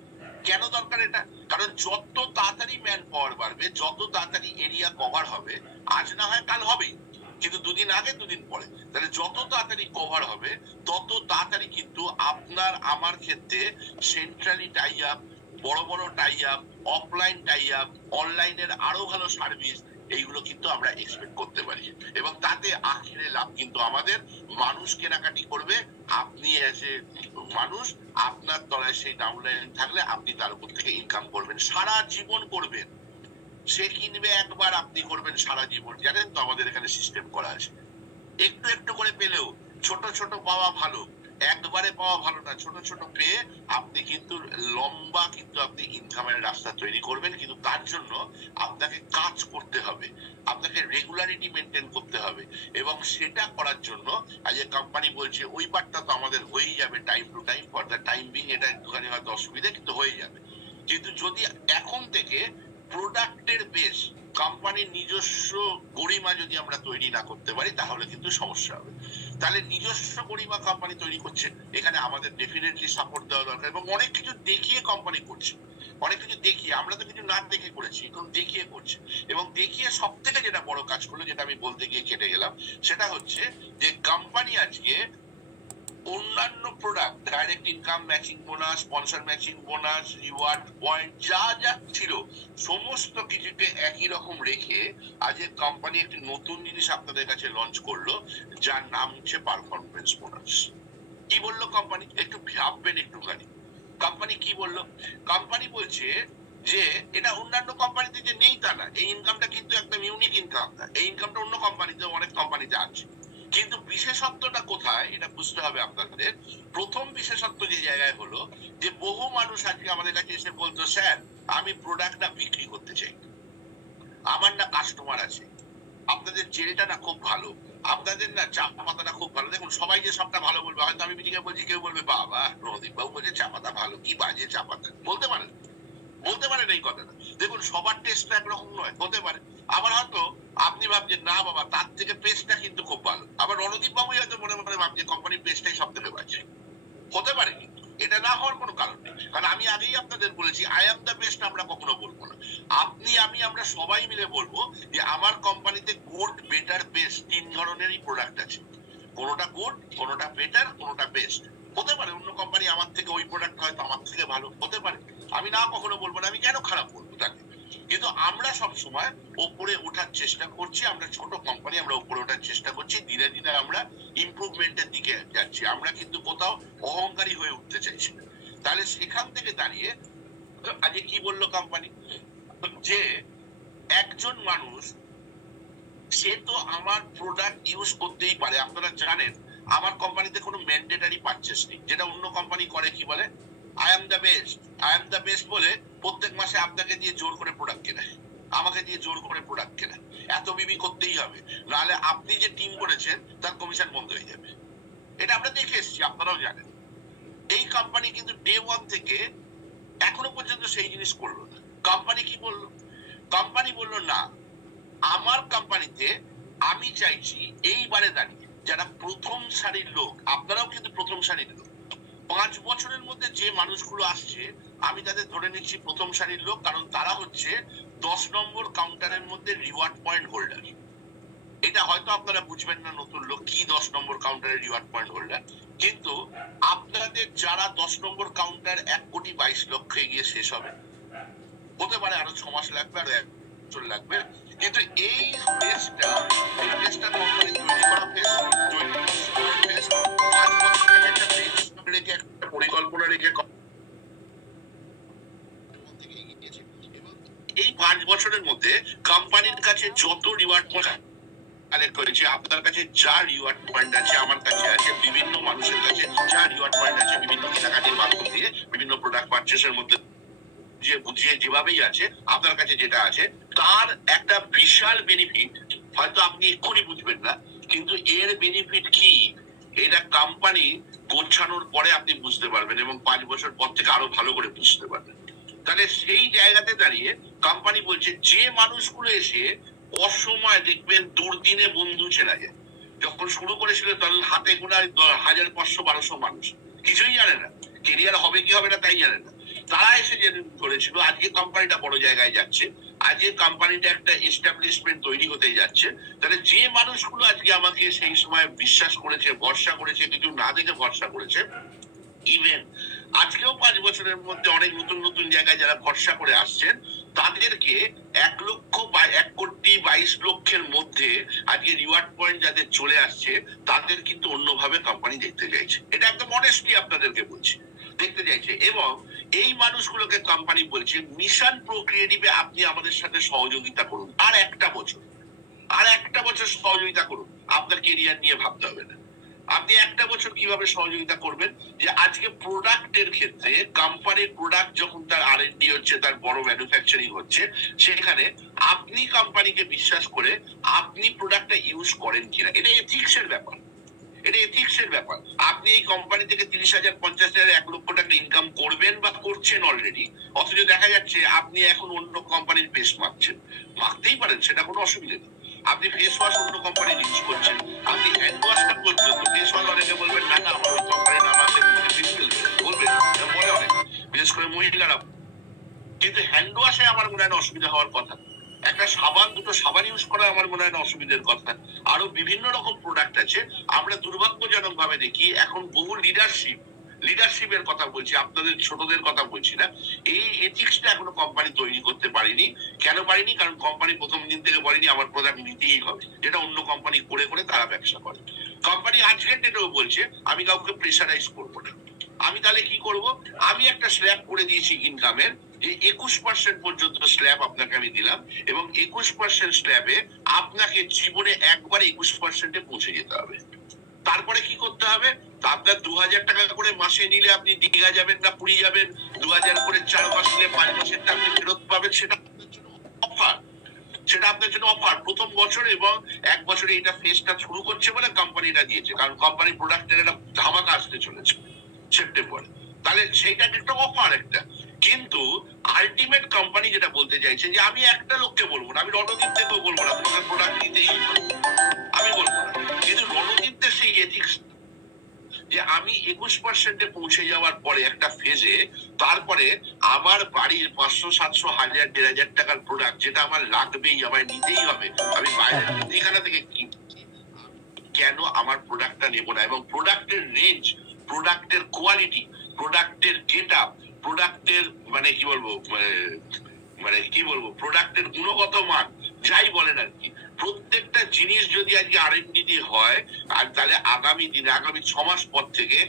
কেন দরকার এটা? কারণ যত তাড়াতাড়ি ম্যান পাওয়ার বাড়বে, যত তাড়াতাড়ি এরিয়া কভার হবে, আজ না হয় কাল হবেই, কিন্তু 2 দিন আগে 2 দিন পরে, তাহলে যত তাড়াতাড়ি কভার হবে তত তাড়াতাড়ি কিন্তু আপনার আমার ক্ষেত্রে সেন্ট্রালি টাই আপ, বড় বড় tie up, offline tie up, অনলাইনের আরো ভালো সার্ভিস, এইগুলো কিন্তু আমরা এক্সপেক্ট করতে পারি, এবং তাতে আখেরে লাভ কিন্তু আমাদের। মানুষ কেনাকাটি করবে, আপনি এসে মানুষ আপনার তলায় সেই ডাউনলাইন থাকলে আপনি তার উপর থেকে ইনকাম করবেন, সারা জীবন করবেন। সে কিনবে একবার, আপনি করবেন সারা জীবন। জানেন তো আমাদের এখানে সিস্টেম করা আছে, একটু একটু করে পেলেও ছোট ছোট পাওয়া ভালো, একবারে পাওয়া ভালো না, ছোট ছোট পেয়ে আপনি কিন্তু লম্বা কিন্তু আপনি ইনকামের রাস্তা তৈরি করবেন। কিন্তু তার জন্য আপনাকে কাজ করতে হবে, আপনাকে রেগুলারিটি মেনটেন করতে হবে, এবং সেটা করার জন্য আজ কোম্পানি বলছে ওই পার্টটা তো আমাদের হয়েই যাবে time to time, for the time being এটা একটুখানি হয়তো অসুবিধা, কিন্তু হয়ে যাবে। কিন্তু যদি এখন থেকে প্রোডাক্টের বেস, কোম্পানির নিজস্ব গরিমা যদি আমরা তৈরি না করতে পারি তাহলে কিন্তু সমস্যা হবে। তাহলে নিজস্ব গরিমা কোম্পানি তৈরি করছে, এখানে আমাদের ডেফিনেটলি সাপোর্ট দেওয়া দরকার। এবং অনেক কিছু দেখিয়ে কোম্পানি করছে, অনেক কিছু দেখিয়ে, আমরা তো কিছু না দেখে করেছি, এখন দেখিয়ে করছে। এবং দেখিয়ে সব থেকে যেটা বড় কাজ করলো, যেটা আমি বলতে গিয়ে কেটে গেলাম, সেটা হচ্ছে যে কোম্পানি আজকে অন্যান্য product, direct income matching bonus, sponsor matching bonus, reward point যা যা ছিল সমস্ত কিছুকে একই রকম রেখে আজ কোম্পানি একটি নতুন জিনিস আপনাদের কাছে লঞ্চ করলো, যার নাম হচ্ছে পারফরমেন্স বোনাস। কি বললো কোম্পানি, একটু ভাববেন একটুখানি। কোম্পানি কি বললো? কোম্পানি বলছে যে এটা অন্যান্য কোম্পানিতে যে নেই তা না, এই ইনকামটা কিন্তু একদম ইউনিক ইনকাম না, এই ইনকামটা অন্য কোম্পানিতে, অনেক কোম্পানিতে আছে। কিন্তু বিশেষত্বটা কোথায় এটা বুঝতে হবে আপনাদের। প্রথম বিশেষত্ব যে জায়গায় হলো যে বহু মানুষ আজকে আমাদের কাছে এসে বলতো, স্যার আমি প্রোডাক্টটা বিক্রি করতে চাই, আমার না কাস্টমার আছে, আপনাদের জেলটা না খুব ভালো, আপনাদের না চা পাতাটা খুব ভালো। দেখুন সবাই যে সবটা ভালো বলবে, হয়তো আমি মিটিংয়ে বলছি, কেউ বলবে বাবা রণদীপ বাবু বলছে চা পাতা ভালো, কি বাজে চা পাতা, বলতে পারেন, বলতে পারেন এই কথাটা। দেখুন সবার টেস্ট একরকম নয়, হতে পারে। আবার হয়তো আপনি ভাবছেন না বাবা তার থেকে পেস্টটা কিন্তু খুব ভালো, আবার রণদীপ বাবু হয়তো মনে মনে ভাবছে কোম্পানির পেস্টটাই সব থেকে বাজে, হতে পারে। কিন্তু এটা না হওয়ার কোনো কারণ নেই, কারণ আমি আগেই আপনাদের বলেছি আই এম দ্য বেস্ট আমরা কখনো বলবো না। আপনি আমি আমরা সবাই মিলে বলবো যে আমার কোম্পানিতে গুড, বেটার, বেস্ট তিন ধরনেরই প্রোডাক্ট আছে। কোনোটা গুড, কোনোটা বেটার, কোনোটা বেস্ট। হতে পারে অন্য কোম্পানি আমার থেকে ওই প্রোডাক্ট হয়তো আমার থেকে ভালো, হতে পারে, আমি না কখনো বলবো না, আমি কেন খারাপ বলবো তাকে। কিন্তু আমরা সব সময় ওপরে ওঠার চেষ্টা করছি, আমরা ছোট কোম্পানি, আমরা ওপরে ওঠার চেষ্টা করছি, ধীরে ধীরে আমরা ইমপ্রুভমেন্টের দিকে যাচ্ছি, আমরা কিন্তু কোথাও অহংকারী হয়ে উঠতে চাইছি না। তাহলে সেখান থেকে দাঁড়িয়ে আজকে কি বললো কোম্পানি, যে একজন মানুষ সে তো আমার প্রোডাক্ট ইউজ করতেই পারে। আপনারা জানেন আমার কোম্পানিতে কোনো ম্যান্ডেটারি পারচেস নেই, যেটা অন্য কোম্পানি করে, কি বলে I am the best, I am the best বলে প্রত্যেক মাসে আপনাকে দিয়ে জোর করে প্রোডাক্ট কেনায়, আমাকে দিয়ে জোর করে প্রোডাক্ট কেনায়, এত বিবি করতেই হবে, নাহলে আপনি যে টিম করেছেন তার কমিশন বন্ধ হয়ে যাবে। এটা আমরা দেখে এসেছি, আপনারাও জানেন। এই কোম্পানি কিন্তু ডে ওয়ান থেকে এখনো পর্যন্ত সেই জিনিস করলো না। কোম্পানি কি বললো? কোম্পানি বললো না, আমার কোম্পানিতে আমি চাইছি এইবারে দাঁড়িয়ে যারা প্রথম সারির লোক, আপনারাও কিন্তু প্রথম সারির লোক, 5 বছরের মধ্যে যে মানুষগুলো আসছে আমি তাদের ধরে নিচ্ছি প্রথম সারির লোক, কারণ তারা হচ্ছে 10 নম্বর কাউন্টারের মধ্যে রিওয়ার্ড পয়েন্ট হোল্ডার। এটা হয়তো আপনারা বুঝবেন না নতুন লোক কি 10 নম্বর কাউন্টারের রিওয়ার্ড পয়েন্ট হোল্ডার, কিন্তু আপনাদের যারা 10 নম্বর কাউন্টার 1,22,00,000 গিয়ে শেষ হবে, হতে পারে আরো 6 মাস লাগবে, আরো 1 বছর লাগবে, কিন্তু এই ফেসটা কোম্পানি তৈরি করা ফেস, একটা পরিকল্পনা রেখে এই 5 বছরের মধ্যে কোম্পানির কাছে যত রিওয়ার্ড পয়েন্ট কালেক্ট করেছে, আপনার কাছে যা রিওয়ার্ড পয়েন্ট আছে, আমার কাছে আছে, বিভিন্ন মানুষের কাছে যা রিওয়ার্ড পয়েন্ট আছে, বিভিন্ন কেনাকাটির মাধ্যম দিয়ে, বিভিন্ন প্রোডাক্ট পারচেসের মধ্যে যে বুঝিয়ে যেভাবেই আছে, আপনার কাছে যেটা আছে, তার একটা বিশাল বেনিফিট হয়তো আপনি এক্ষুনি বুঝবেন না, কিন্তু এর বেনিফিট কি এটা কোম্পানি গোছানোর পরে আপনি বুঝতে পারবেন, এবং 5 বছর পর থেকে আরো ভালো করে বুঝতে পারবেন। তাহলে সেই জায়গাতে দাঁড়িয়ে কোম্পানি বলছে যে মানুষগুলো এসে অসময় দেখবেন দুর্দিনে বন্ধু ছেড়া যায়, যখন শুরু করেছিল তখন হাতে গোনা 1000, 500, 1200 মানুষ, কিছুই জানে না, কেরিয়ার হবে কি হবে না তাই জানে না, তারা এসে যে করেছিল, আজকে কোম্পানিটা বড় জায়গায় যাচ্ছে, আজকে কোম্পানিটা একটা এস্টাবলিশমেন্ট তৈরি হতে যাচ্ছে। তাহলে যে মানুষগুলো আজকে আমাকে সেই সময় বিশ্বাস করেছে, ভরসা করেছে, কিছু না দেখে ভরসা করেছে, ইভেন আজকেও 5 বছরের মধ্যে অনেক নতুন নতুন জায়গায় যারা ভরসা করে আসছেন, তাদেরকে 1,22,00,000 মধ্যে আজকে রিওয়ার্ড পয়েন্ট যাদের চলে আসছে, তাদের কিন্তু অন্যভাবে কোম্পানি দেখতে চাইছে। এটা একদম অনেস্টলি আপনাদেরকে বলছি, দেখতে চাইছে। এবং এই মানুষগুলোকে কোম্পানি বলছে মিশন প্রো ক্রিয়েটিভে আপনি আমাদের সাথে সহযোগিতা করুন, আর একটা বছর সহযোগিতা করুন, আপনার কেরিয়ার নিয়ে ভাবতে হবে না। আপনি একটা বছর কিভাবে সহযোগিতা করবেন? যে আজকে প্রোডাক্টের ক্ষেত্রে কোম্পানির প্রোডাক্ট যখন তার R&D হচ্ছে, তার বড় ম্যানুফ্যাকচারিং হচ্ছে, সেখানে আপনি কোম্পানিকে বিশ্বাস করে আপনি প্রোডাক্টটা ইউজ করেন কিনা, এটা এথিক্সের ব্যাপার। এটা এথিক্সের ব্যাপার। আপনি এই কোম্পানি থেকে 30,000, 50,000, 1 লক্ষ টাকা ইনকাম করবেন বা করছেন অলরেডি, অথচ দেখা যাচ্ছে আপনি এখন অন্য কোম্পানির পেস্ট মাখছেন। মাখতেই পারেন, সেটা কোনো অসুবিধা নেই। আপনি ফেস ওয়াশ অন্য কোম্পানির ইউজ করছেন, আপনি হ্যান্ড ওয়াশটা পর্যন্ত, ফেস ওয়াশ অনেকে বলবেন না না আমার ওই কোম্পানি না মাখলে মুখে পিম্পল বলবেন, বলে অনেক, বিশেষ করে মহিলারা। কিন্তু হ্যান্ড ওয়াশে আমার মনে হয় না অসুবিধা হওয়ার কথা। একটা সাবান, দুটো সাবান ইউজ করা আমার মনে হয় না অসুবিধার কথা। আরো বিভিন্ন রকম প্রোডাক্ট আছে। আমরা দুর্ভাগ্যজনক ভাবে দেখি এখন বহু লিডারশিপের কথা বলছি, আপনাদের ছোটদের কথা বলছি না, এই এথিক্সটা এখনো কোম্পানি তৈরি করতে পারেনি। কেন পারেনি? কারণ কোম্পানি প্রথম দিন থেকে বলেনি আমার প্রোডাক্ট নিতেই হবে, যেটা অন্য কোম্পানি করে করে তারা ব্যবসা করে। কোম্পানি আজকের ডেটেও বলছে আমি কাউকে প্রেসারাইজ করবো না। আমি তাহলে কি করব? আমি একটা স্ল্যাব করে দিয়েছি ইনকামের, যে 21% পর্যন্ত স্ল্যাব আপনাকে আমি দিলাম, এবং 21% স্ল্যাবে আপনাকে জীবনে একবার 21%-এ পৌঁছে যেতে হবে। তারপরে কি করতে হবে? আপনার 2,000 টাকা করে মাসে নিলে আপনি দীঘা যাবেন না পুরী যাবেন, 2,000 করে 4 মাস নিলে 5 মাসেরটা আপনি ফেরত পাবেন, সেটা অফার। সেটা আপনার জন্য অফার প্রথম বছর, এবং 1 বছরে এটা ফেসটা শুরু করছে বলে কোম্পানিটা দিয়েছে, কারণ কোম্পানির প্রোডাক্টের একটা ধামাকা আসতে চলেছে সেপ্টেম্বরে। তাহলে সেইটা একটা অফার একটা। কিন্তু আলটিমেট কোম্পানি যেটা বলতে চাইছে যে আমি একটা লোককে বলবো না, আমি রণদীপদেরকেও বলবো না তোমাকে প্রোডাক্ট নিতেই হবে, আমি বলবো না। কিন্তু রণদীপদের সেই এথিক্স, যে আমি 21%-এ পৌঁছে যাওয়ার পরে একটা ফেজে, তারপরে আমার বাড়ির 500, 700, 1000, 1,500 টাকার প্রোডাক্ট যেটা আমার লাগবেই, আমার নিতেই হবে, আমি বাইরের মুদিখানা থেকে কেন আমার প্রোডাক্টটা নেবো না? এবং প্রোডাক্টের রেঞ্জ, প্রোডাক্টের কোয়ালিটি, প্রোডাক্টের ডেটা, প্রোডাক্টের মানে কি বলবো, প্রোডাক্টের গুণগত মান, যাই বলেন আর কি, প্রত্যেকটা জিনিস যদি আজকে R&D দিয়ে হয়, আর তাহলে আগামী দিনে, আগামী 6 মাস পর থেকে,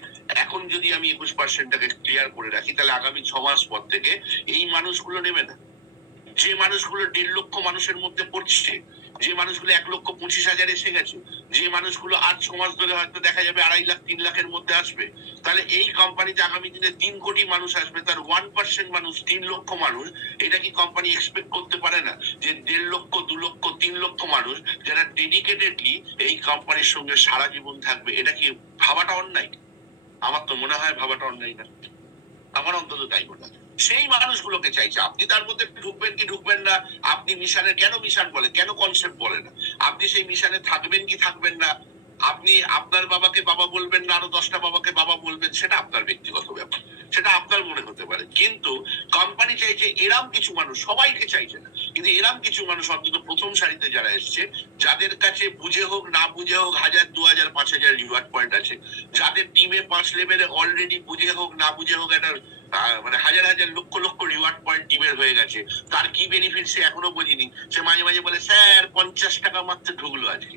এখন যদি আমি 21%-টাকে ক্লিয়ার করে রাখি, তাহলে আগামী 6 মাস পর থেকে এই মানুষগুলো নেবে না। যে মানুষগুলো 1.5 লক্ষ মানুষের মধ্যে পড়ছে, যে মানুষগুলো 1,25,000 এসে গেছে, যে মানুষগুলো আর 6 মাস ধরে হয়তো দেখা যাবে 2.5 লাখ, 3 লাখের মধ্যে আসবে, তাহলে এই কোম্পানিতে আগামী দিনে 3 কোটি মানুষ আসবে, তার 1% মানুষ, 3 লক্ষ মানুষ। এটা কি কোম্পানি এক্সপেক্ট করতে পারে না যে 1.5 লক্ষ, 2 লক্ষ, 3 লক্ষ মানুষ যারা ডেডিকেটেডলি এই কোম্পানির সঙ্গে সারা জীবন থাকবে? এটা কি ভাবাটা অন্যায়? আমার তো মনে হয় ভাবাটা অন্যায় না, আমার অন্তত তাই মনে হয়। সেই মানুষগুলোকে চাইছে। আপনি তার মধ্যে ঢুকবেন কি ঢুকবেন না, আপনি মিশনে কেন মিশন বলে, কেন কনসেপ্ট বলে না, আপনি সেই মিশনে থাকবেন কি থাকবেন না, আপনি আপনার বাবাকে বাবা বলবেন না আরো 10টা বাবাকে বাবা বলবেন, সেটা আপনার ব্যক্তিগত ব্যাপার, সেটা আপনার মনে হতে পারে। কিন্তু কোম্পানি চাইছে এরাম কিছু মানুষ, সবাইকে চাইছে না, কিন্তু এরাম কিছু মানুষ অন্তত প্রথম সারিতে যারা এসছে, যাদের কাছে বুঝে হোক না বুঝে হোক 1,000, 2,000, 5,000 রিওয়ার্ড পয়েন্ট আছে, যাদের টিমে 5 লেভেলে অলরেডি বুঝে হোক না বুঝে হোক একটা মানে হাজার হাজার লক্ষ লক্ষ রিওয়ার্ড পয়েন্ট টিমের হয়ে গেছে, তার কি বেনিফিট সে এখনো বোঝেনি। সে মাঝে মাঝে বলে স্যার 50 টাকা মাত্র ঢুকলো আজকে,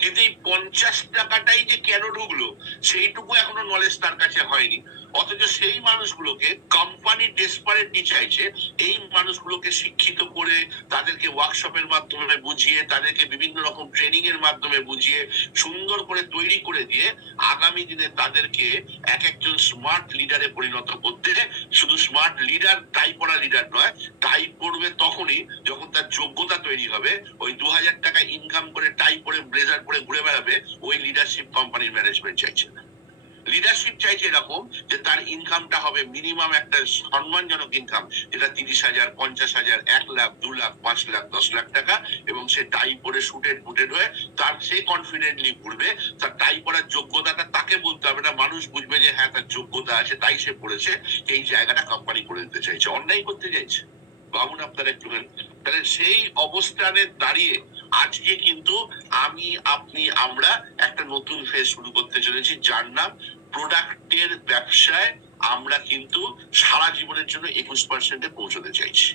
কিন্তু এই 50 টাকাটাই যে কেন ঢুকলো সেইটুকু এখনো নলেজ তার কাছে হয়নি। অথচ সেই মানুষগুলোকে কোম্পানি ডেসপারেটলি চাইছে এই মানুষগুলোকে শিক্ষিত করে, তাদেরকে ওয়ার্কশপের মাধ্যমে বুঝিয়ে, তাদেরকে বিভিন্ন রকম ট্রেনিং এর মাধ্যমে বুঝিয়ে সুন্দর করে তৈরি করে দিয়ে আগামী দিনে তাদেরকে এক একজন স্মার্ট লিডারে পরিণত করতে। শুধু স্মার্ট লিডার, টাই পড়া লিডার নয়, টাই পড়বে তখনই যখন তার যোগ্যতা তৈরি হবে। ওই 2,000 টাকা ইনকাম করে টাই পরে ব্লেজার পরে ঘুরে বেড়াবে, ওই লিডারশিপ কোম্পানির ম্যানেজমেন্ট চাইছে না। লিডারশিপ চাইছে এরকম যে তার ইনকামটা হবে মিনিমাম একটা সম্মানজনক ইনকাম, যেটা 30,000, 50,000, 1 লাখ, 2 লাখ, 5 লাখ, 10 লাখ টাকা, এবং সে টাই পরে শুটেড বুটেড হয়ে তার সে কনফিডেন্টলি ঘুরবে। তার টাই পড়ার যোগ্যতাটা তাকে বলতে হবে না, মানুষ বুঝবে যে হ্যাঁ তার যোগ্যতা আছে তাই সে পড়েছে। এই জায়গাটা কোম্পানি করে দিতে চাইছে, অন্যায় করতে চাইছে। ভাবুন আপনারা একটু। তাহলে সেই অবস্থানে দাঁড়িয়ে আজকে কিন্তু আমি, আপনি, আমরা একটা নতুন ফেজ শুরু করতে চলেছি, যার নাম প্রোডাক্টের ব্যবসায় আমরা কিন্তু সারা জীবনের জন্য 21%-এ পৌঁছতে চাইছি।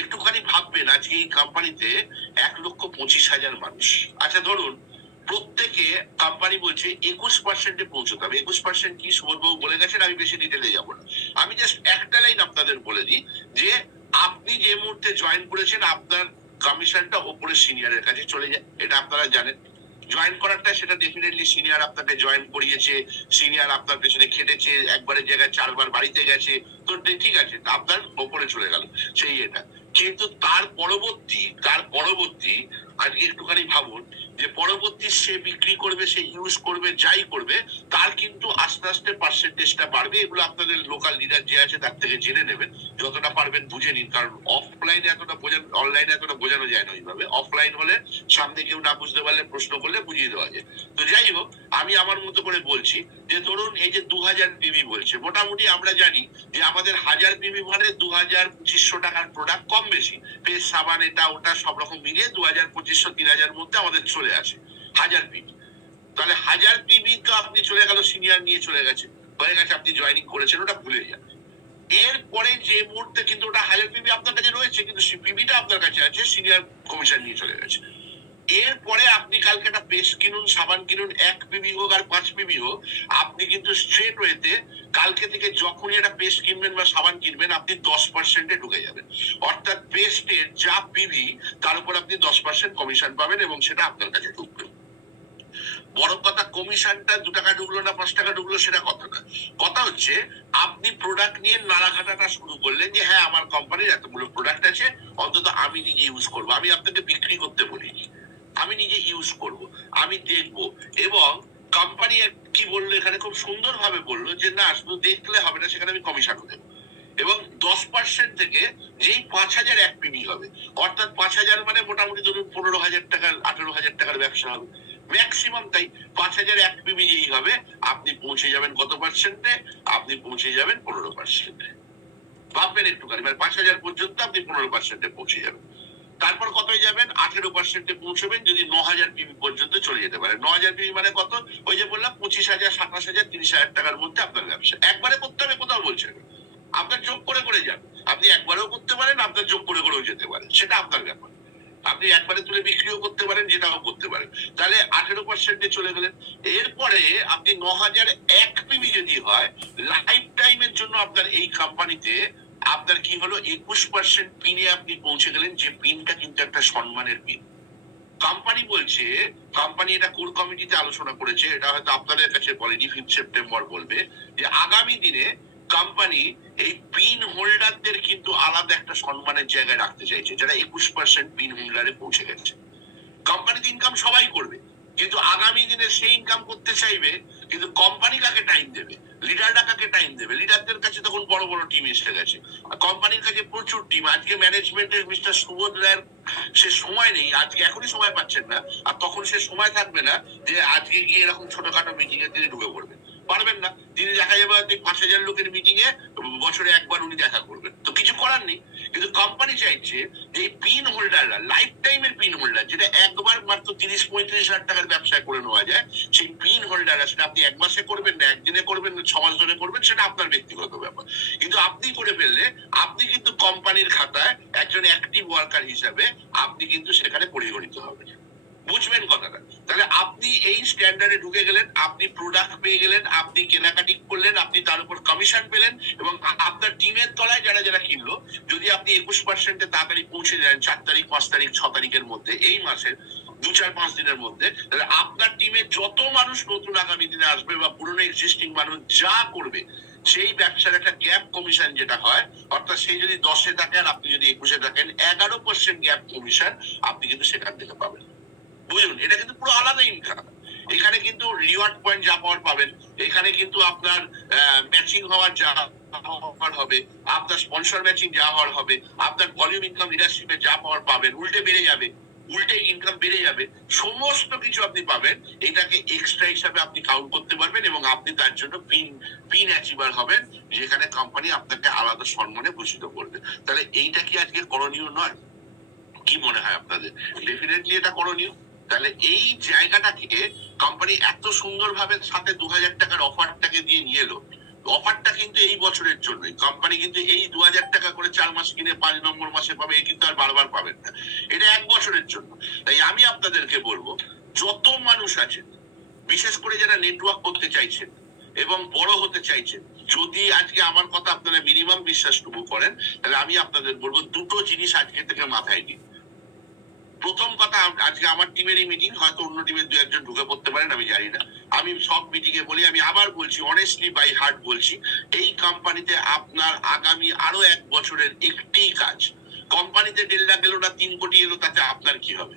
একটুখানি ভাববেন, আজকে এই কোম্পানিতে 1,25,000 মানুষ। আচ্ছা ধরুন প্রত্যেকে, কোম্পানি বলছে 21%-এ পৌঁছতে হবে। 21% কি সুবোধবাবু বলে গেছেন, আমি বেশি ডিটেলে যাবো না। আমি জাস্ট একটা লাইন আপনাদের বলে দিই যে আপনি যে মুহূর্তে জয়েন করেছেন আপনার কমিশনটা ওপরে সিনিয়রের কাছে চলে যায়, এটা আপনারা জানেন। জয়েন করারটা সেটা ডেফিনেটলি সিনিয়র আপনাকে জয়েন করিয়েছে, সিনিয়র আপনার পেছনে খেটেছে, একবারের জায়গায় 4 বার বাড়িতে গেছে, তো ঠিক আছে, আপনার ওপরে চলে গেল সেই এটা। কিন্তু তার পরবর্তী আজকে একটুখানি ভাবুন যে পরবর্তী সে বিক্রি করবে, সে ইউজ করবে, যাই করবে, তার কিন্তু আস্তে আস্তে পার্সেন্টেজটা বাড়বে। এগুলো আপনাদের লোকাল লিডার যে আছে তার থেকে জেনে নেবেন, যতটা পারবেন বুঝে নিন, কারণ অফলাইনে এতটা অনলাইনে এতটা বোঝানো যায় না ওইভাবে। অফলাইন হলে সামনে কেউ না বুঝতে পারলে প্রশ্ন করলে বুঝিয়ে দেওয়া যায়। তো যাই হোক, আমি আমার মতো করে বলছি যে ধরুন এই যে 2000 পিবি বলছে, মোটামুটি আমরা জানি যে আমাদের 1000 পিবি মানে 2200-2500 টাকার প্রোডাক্ট কম বেশি, পেস্ট সাবান এটা ওটা সব রকম মিলিয়ে 2200-3000 মধ্যে আমাদের চলে আসে 1000 পিবি। তাহলে 1000 পিবি তো আপনি চলে গেল, সিনিয়র নিয়ে চলে গেছে, হয়ে গেছে, আপনি জয়েনিং করেছেন, ওটা ভুলে যান। এরপরে যে মুহূর্তে কিন্তু ওটা 1000 পিবি আপনার কাছে রয়েছে, কিন্তু পিবিটা আপনার কাছে আছে, সিনিয়র কমিশন নিয়ে চলে গেছে। এরপরে আপনি কালকে একটা পেস্ট কিনুন, সাবান কিনুন, 1 পিবি হোক আর 5 পিবি হোক, আপনি কিন্তু স্ট্রেট ওয়েতে কালকে থেকে যখনই একটা পেস্ট কিনবেন বা সাবান কিনবেন, আপনি 10%-এ ঢুকে যাবেন। অর্থাৎ পেস্টের যা পিবি তার উপর আপনি 10% কমিশন পাবেন এবং সেটা আপনার কাছে ঢুকবে। বড় কথা কমিশনটা 2 টাকা ঢুকলো না 5 টাকা ঢুকলো সেটা কথা না, কথা হচ্ছে আপনি প্রোডাক্ট নিয়ে নাড়াঘাটাটা শুরু করলেন যে হ্যাঁ আমার কোম্পানির এতগুলো প্রোডাক্ট আছে, অন্তত আমি নিজে ইউজ করবো, আমি আপনাকে বিক্রি করতে বলিনি, আমি নিজে ইউজ করব, আমি দেখব। এবং কোম্পানি কি বললো এখানে, খুব সুন্দর ভাবে বললো যে না শুধু দেখলে হবে না, সেখানে আমি কমিশনও দেবো। এবং 10% থেকে যেই 5000 1 পিবি হবে, অর্থাৎ 5000 মানে মোটামুটি ধরুন 15,000 টাকার 18,000 টাকার ব্যবসা হবে ম্যাক্সিমাম। তাই 5000 1 পিবি যেই হবে, আপনি পৌঁছে যাবেন কত পার্সেন্টে? আপনি পৌঁছে যাবেন 15%। ভাববেন একটুখানি, মানে 5000 পর্যন্ত আপনি 15%-এ পৌঁছে যাবেন। তারপর কত যাবেন? 18%-এ পৌঁছবেন যদি 9000 পিবি পর্যন্ত চলে যেতে পারে। 9000 পিবি মানে কত? ওই যে বললাম 25,000, 27,000, 30,000 টাকার মধ্যে আপনার ব্যবসা। একবারে করতে হবে কোথাও বলছেন, আপনার যোগ করে করে যান। আপনি একবারেও করতে পারেন, আপনার যোগ করে করেও যেতে পারেন, সেটা আপনার ব্যাপার। আপনি একবারে তুলে বিক্রিও করতে পারেন, যেটাও করতে পারেন। তাহলে 18%-এ চলে গেলেন। এরপরে আপনি 9001 পিবি যদি হয়, লাইফ টাইমের জন্য আপনার এই কোম্পানিতে আপনার কি হলো 21% পিনে আপনি পৌঁছে গেলেন, যে পিনটা কিন্তু একটা সম্মানের পিন। কোম্পানি বলছে, কোম্পানি এটা কোর কমিটিতে আলোচনা করেছে, এটা হয়তো আপনাদের কাছে বলেনি, 5 সেপ্টেম্বর বলবে, যে আগামী দিনে কোম্পানি এই পিন হোল্ডারদের কিন্তু আলাদা একটা সম্মানের জায়গায় রাখতে চাইছে, যারা 21% পিন হোল্ডারে পৌঁছে গেছে। কোম্পানিতে ইনকাম সবাই করবে, কিন্তু আগামী দিনে সেই ইনকাম করতে চাইবে, কিন্তু কোম্পানি কাকে টাইম দেবে, লিডাররা কাকে টাইম দেবে? লিডারদের কাছে তখন বড় বড় টিম এসে গেছে, কোম্পানির কাছে প্রচুর টিম। আজকে ম্যানেজমেন্টের মিস্টার সুবোধ রায়ের সে সময় নেই, আজকে এখনই সময় পাচ্ছেন না, আর তখন সে সময় থাকবে না যে আজকে গিয়ে এরকম ছোটখাটো মিটিং এ তিনি ঢুকে পড়বেন, পারবেন না। তিনি দেখা যাবে 5,000 লোকের মিটিং এ বছরে একবার উনি দেখা করবেন, তো কিছু করার নেই। কিন্তু কোম্পানি চাইছে যে এই পিন হোল্ডাররা, লাইফ টাইমের পিন হোল্ডার, যেটা একবার মাত্র 30-35,000 টাকার ব্যবসায় করে নেওয়া যায়, সেই পিন হোল্ডাররা, সেটা আপনি 1 মাসে করবেন না, 1 দিনে করবেন না, 6 মাস ধরে করবেন, সেটা আপনার ব্যক্তিগত ব্যাপার। কিন্তু আপনি করে ফেললে আপনি কিন্তু কোম্পানির খাতায় একজন অ্যাক্টিভ ওয়ার্কার হিসাবে আপনি কিন্তু সেখানে পরিগণিত হবেন। বুঝবেন কথাটা? তাহলে আপনি এই স্ট্যান্ডার্ডে ঢুকে গেলেন, আপনি প্রোডাক্ট পেয়ে গেলেন, আপনি কেনাকাটি করলেন, আপনি তার উপর কমিশন পেলেন, এবং আপনার টিমের তলায় যারা যারা কিনলো, যদি আপনি 21%-এ তাড়াতাড়ি পৌঁছে যান 4 তারিখ, 5 তারিখ, 6 তারিখের মধ্যে, এই মাসের 2-4-5 দিনের মধ্যে, তাহলে আপনার টিমে যত মানুষ নতুন আগামী দিনে আসবে বা পুরনো এক্সিস্টিং মানুষ যা করবে, সেই ব্যবসার একটা গ্যাপ কমিশন যেটা হয়, অর্থাৎ সেই যদি 10-এ থাকেন, আপনি যদি 21-এ থাকেন, 11% গ্যাপ কমিশন আপনি কিন্তু সেখান থেকে পাবেন। বুঝুন, এটা কিন্তু পুরো আলাদা ইনকাম। এখানে কিন্তু রিওয়ার্ড পয়েন্ট যা পাওয়ার পাবেন, এখানে কিন্তু আপনার ম্যাচিং হওয়ার যা হওয়ার হবে, আপনার স্পন্সর ম্যাচিং যা হওয়ার হবে, আপনার ভলিউম ইনকাম লিডারশিপে যা পাওয়ার পাবেন, উল্টে বেড়ে যাবে, উল্টে ইনকাম বেড়ে যাবে, সমস্ত কিছু আপনি পাবেন। এটাকে এক্সট্রা হিসাবে আপনি কাউন্ট করতে পারবেন, এবং আপনি তার জন্য পিন অ্যাচিভার হবেন, যেখানে কোম্পানি আপনাকে আলাদা সম্মানে ভূষিত করবে। তাহলে এইটা কি আজকে করণীয় নয়? কি মনে হয় আপনাদের? ডেফিনেটলি এটা করণীয়। তাহলে এই জায়গাটাকে কোম্পানি এত সুন্দরভাবে সাথে 2000 টাকার অফারটাকে দিয়ে নিয়ে এলো। অফারটা কিন্তু এই বছরের জন্যই, কোম্পানি কিন্তু এই 2000 টাকা করে 4 মাস কিনে 5 নম্বর মাসে পাবে, কিন্তু আর বারবার পাবেন না, এটা 1 বছরের জন্য। তাই আমি আপনাদেরকে বলবো, যত মানুষ আছেন, বিশেষ করে যারা নেটওয়ার্ক করতে চাইছেন এবং বড় হতে চাইছেন, যদি আজকে আমার কথা আপনারা মিনিমাম বিশ্বাসটুকু করেন, তাহলে আমি আপনাদের বলবো দুটো জিনিস আজকে থেকে মাথায় নিন। প্রথম কথা, আজকে আমার টিমেরই মিটিং, হয়তো অন্য টিমের 2-1 জন ঢুকে পড়তে পারেন, আমি জানি না। আমি সব মিটিং এ বলি, আমি আবার বলছি, অনেস্টলি বাই হার্ট বলছি, এই কোম্পানিতে আপনার আগামী আরো 1 বছরের একটি কাজ, কোম্পানিতে 1.5 লাখ এলো না 3 কোটি এলো, তাতে আপনার কি হবে?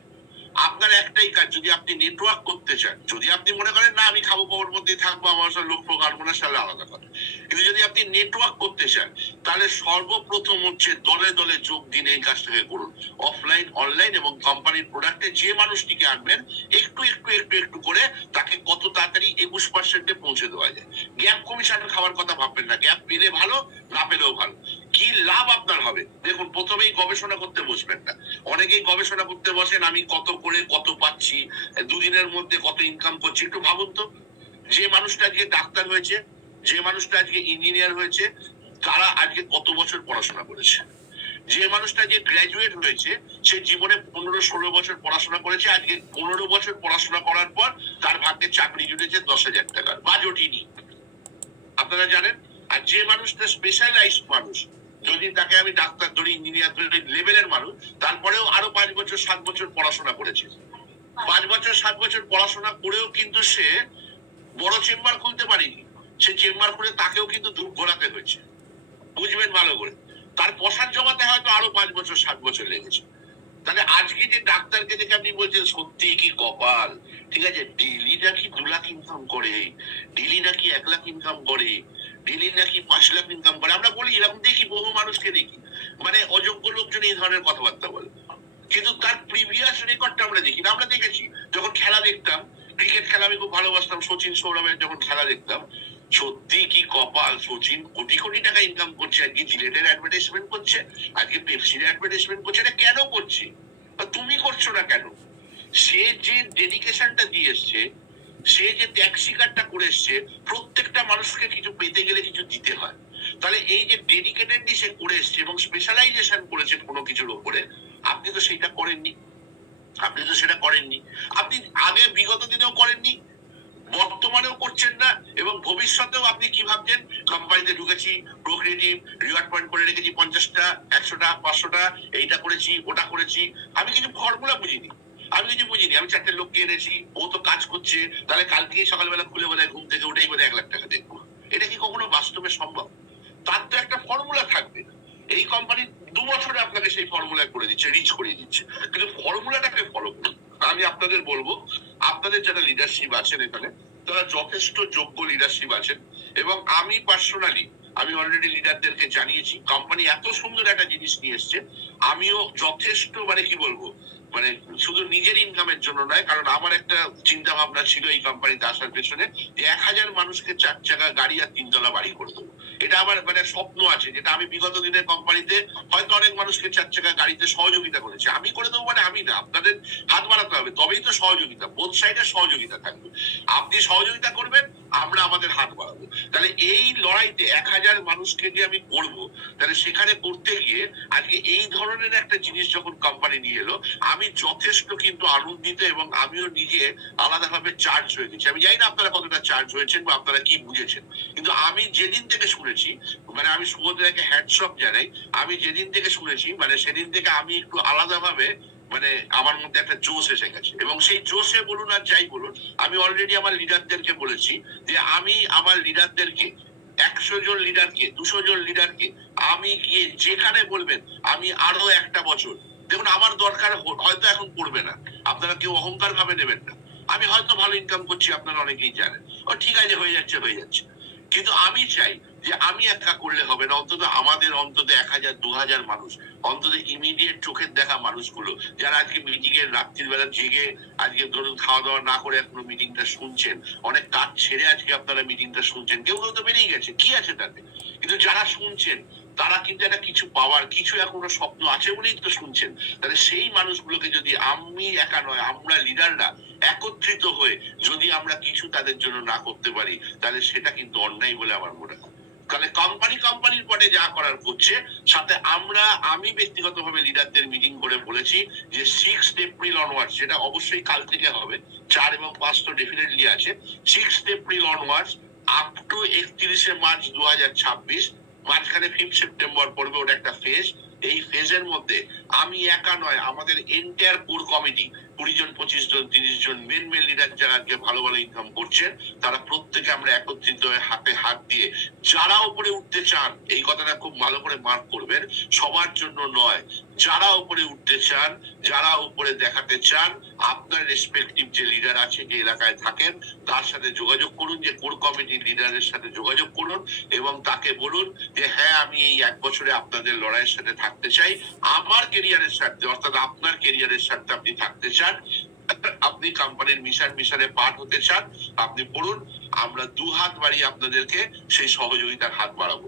আপনার একটাই কাজ, যদি আপনি নেটওয়ার্ক করতে চান, যদি আপনি মনে করেন না আমি খাবো পাওয়ার মধ্যে থাকবো, আমার সব লোক ফোক আনবো না, সালে আলাদা কথা, কিন্তু যদি আপনি নেটওয়ার্ক করতে চান, তাহলে সর্বপ্রথম হচ্ছে দলে দলে যোগ দিন, এই কাজটাকে করুন। অফলাইন, অনলাইন এবং কোম্পানির প্রোডাক্টে যে মানুষটিকে আনবেন, একটু একটু একটু একটু করে তাকে কত তাড়াতাড়ি 21% পৌঁছে দেওয়া যায়। গ্যাপ কমিশন খাওয়ার কথা ভাববেন না, গ্যাপ পেলে ভালো, না পেলেও ভালো। কি লাভ আপনার হবে? দেখুন, প্রথমেই গবেষণা করতে বসবেন না। অনেকেই গবেষণা করতে বসেন, আমি কত করে কত পাচ্ছি, 2 দিনের মধ্যে কত ইনকাম করছি। একটু ভাবুন তো, যে মানুষটা আজকে ডাক্তার হয়েছে, যে মানুষটা আজকে ইঞ্জিনিয়ার হয়েছে, তারা আজকে কত বছর পড়াশোনা করেছে। যে মানুষটা যে গ্রাজুয়েট হয়েছে, সে জীবনে 15-16 বছর পড়াশোনা করেছে, আজকে 15 বছর পড়াশোনা করার পর তার ভাগ্যে চাকরি জুটেছে 10,000 টাকার, বা জটিনি, আপনারা জানেন। আর যে মানুষটা স্পেশালাইজড মানুষ, যদি তাকে আমি ডাক্তার ধরি, ইঞ্জিনিয়ার ধরি, লেভেলের মানুষ, তারপরেও আরো 5 বছর 7 বছর পড়াশোনা করেছে। 5 বছর 7 বছর পড়াশোনা করেও কিন্তু সে বড় চেম্বার খুলতে পারেনি। সে চেম্বার খুলে তাকেও কিন্তু ধূপ ঘোরাতে হয়েছে, বুঝবেন ভালো করে। তার পয়সার জমাতে হয়তো আরো 5 বছর 7 বছর লেগেছে। তাহলে আজকে যে ডাক্তারকে দেখে আপনি বলছেন সত্যি কি কপাল, ঠিক আছে, ডেলি নাকি 2 লাখ ইনকাম করে, ডেলি নাকি 1 লাখ ইনকাম করে, ডেলি নাকি 5 লাখ ইনকাম করে, আমরা বলি, এরকম দেখি, বহু মানুষকে দেখি, মানে অযোগ্য লোকজন এই ধরনের কথাবার্তা বলে। কিন্তু তার প্রিভিয়াস রেকর্ডটা আমরা দেখি না। আমরা দেখেছি, যখন খেলা দেখতাম, ক্রিকেট খেলা আমি খুব ভালোবাসতাম, সচিন সৌরভের যখন খেলা দেখতাম, সত্যি কি কপাল, সচিন কোটি কোটি টাকা ইনকাম করছে, আজকে জিলেটের অ্যাডভার্টাইজমেন্ট করছে, আজকে পেপসির অ্যাডভার্টাইজমেন্ট করছে। এটা কেন করছে? তুমি করছো না কেন? সে যে ডেডিকেশনটা দিয়ে এসছে, সে যে ত্যাগ স্বীকারটা করে এসছে, প্রত্যেকটা মানুষকে কিছু পেতে গেলে কিছু দিতে হয়। তাহলে এই যে ডেডিকেটেডলি সে করে এসছে এবং স্পেশালাইজেশন করেছে কোনো কিছুর উপরে, আপনি তো সেটা করেননি। আপনি তো সেটা করেননি, আপনি আগে বিগত দিনেও করেননি, বর্তমানেও করছেন না, এবং ভবিষ্যতেও আপনি কি ভাবছেন? কোম্পানিতে ঢুকেছি, প্রোক্রিয়েটিভ রিওয়ার্ড পয়েন্ট করে রেখেছি 50টা, 100টা, 500টা, এইটা করেছি, ওটা করেছি। আমি কিছু ফর্মুলা বুঝিনি, আমি কিছু বুঝিনি। আমি 4টে লোককে এনেছি, ও তো কাজ করছে, তাহলে কালকেই সকালবেলা খুলে বোধহয় ঘুম থেকে উঠেই বোধহয় 1 লাখ টাকা দেখবো। এটা কি কখনো বাস্তবে সম্ভব? তার তো একটা ফর্মুলা থাকবে। এই কোম্পানি 2 বছরে আপনাকে সেই ফর্মুলা করে দিচ্ছে, রিচ করিয়ে দিচ্ছে, কিন্তু ফর্মুলাটাকে ফলো করুন। আমি আপনাদের বলবো, আপনাদের যারা লিডারশিপ আছেন এখানে, তারা যথেষ্ট যোগ্য লিডারশিপ আছেন, এবং আমি পার্সোনালি, আমি অলরেডি লিডারদেরকে জানিয়েছি, কোম্পানি এত সুন্দর একটা জিনিস নিয়ে এসছে, আমিও যথেষ্ট, মানে কি বলবো, মানে শুধু নিজের ইনকামের জন্য নয়, কারণ আমার একটা চিন্তা ভাবনা ছিল এই কোম্পানিতে আসার পেছনে, যে 1000 মানুষকে 4 চাকা গাড়ি আর 3 তলা বাড়ি করে দেবো। এটা আমার মানে স্বপ্ন আছে, যেটা আমি বিগত দিনের কোম্পানিতে হয়তো অনেক মানুষকে 4 চাকা গাড়িতে সহযোগিতা করেছি। আমি করে দেবো মানে আমি না, আপনাদের হাত বাড়াতে হবে, তবেই তো সহযোগিতা, বোথ সাইডে সহযোগিতা থাকবে। আপনি সহযোগিতা করবেন, আমরা আমাদের হাত বাড়াবো। তাহলে এই লড়াইতে 1000 মানুষকে যে আমি করবো, তাহলে সেখানে করতে গিয়ে আজকে এই ধরনের একটা জিনিস যখন কোম্পানি নিয়ে এলো, আমি যথেষ্ট কিন্তু আনন্দিত, এবং আমিও নিজে আলাদাভাবে চার্জ হয়ে গেছি। আমি জানি না আপনারা কতটা চার্জ হয়েছেন বা আপনারা কি বুঝেছেন, কিন্তু আমি যেদিন থেকে শুনেছি, মানে আমি সুভদ্রাকে হ্যাটসঅপ জানাই, আমি যেদিন থেকে শুনেছি, মানে সেদিন থেকে আমি একটু আলাদাভাবে, মানে আমার মধ্যে একটা জোশ এসে গেছে। এবং সেই জোশে বলুন আর যাই বলুন, আমি অলরেডি আমার লিডারদেরকে বলেছি যে আমি আমার লিডারদেরকে, 100 জন লিডারকে, 200 জন লিডারকে, আমি গিয়ে যেখানে বলবেন, আমি আরো 1টা বছর, দেখুন আমার দরকার হয়তো এখন পড়বে না, আপনারা কেউ অহংকার ভাবে নেবেন না, আমি হয়তো ভালো ইনকাম করছি, আপনারা অনেকেই জানেন, ও ঠিক আছে, হয়ে যাচ্ছে হয়ে যাচ্ছে, কিন্তু আমি চাই যে আমি একা করলে হবে না, অন্তত আমাদের অন্তত 1000 2000 মানুষ, অন্তত ইমিডিয়েট চোখের দেখা মানুষগুলো, যারা আজকে মিটিং এর রাত্রিবেলা জেগে, আজকে ধরুন খাওয়া দাওয়া না করে এখনো মিটিংটা শুনছেন, অনেক কাজ ছেড়ে আজকে আপনারা মিটিংটা শুনছেন, কেউ কেউ তো বেরিয়ে গেছে, কি আছে তাতে, কিন্তু যারা শুনছেন তারা কিন্তু একটা কিছু পাওয়ার, কিছু এখনো স্বপ্ন আছে বলেই তো শুনছেন। তাহলে সেই মানুষগুলোকে যদি আমি একা নয়, আমরা লিডাররা একত্রিত হয়ে যদি আমরা কিছু তাদের জন্য না করতে পারি, তাহলে সেটা কিন্তু অন্যায় বলে আমার মনে হয়। তাহলে কোম্পানির পরে যা করার করছে, সাথে আমি ব্যক্তিগতভাবে লিডারদের মিটিং করে বলেছি যে 6th এপ্রিল অনওয়ার্ডস, যেটা অবশ্যই কাল থেকে হবে, 4 এবং 5 তো ডেফিনেটলি আছে, 6th April onwards up to 31শে মার্চ 2026, মাঝখানে 5th সেপ্টেম্বর পড়বে, ওটা একটা ফেজ, এই ফেজের মধ্যে আমি একা নয়, আমাদের এন্টায়ার কোর কমিটি 20 জন 25 জন 30 জন মেন লিডার যারা আজকে ভালো ভালো ইনকাম করছেন, তারা প্রত্যেকে আমরা একত্রিত হয়ে হাতে হাত দিয়ে যারা উপরে উঠতে চান, এই কথাটা খুব ভালো করে মার্ক করবেন, সবার জন্য নয়, যারা উপরে উঠতে চান, যারা উপরে দেখাতে চান, আপনার রেসপেক্টিভ যে লিডার আছে, যে এলাকায় থাকেন, তার সাথে যোগাযোগ করুন, যে কোর কমিটির লিডারের সাথে যোগাযোগ করুন এবং তাকে বলুন যে হ্যাঁ আমি এই 1 বছরে আপনাদের লড়াইয়ের সাথে থাকতে চাই, আমার কেরিয়ারের স্বার্থে, অর্থাৎ আপনার কেরিয়ারের স্বার্থে আপনি থাকতে চান, আপনি কোম্পানির মিশনে পার্ট হতে চান, আপনি পড়ুন, আমরা 2 হাত বাড়িয়ে আপনাদেরকে সেই সহযোগিতার হাত বাড়াবো।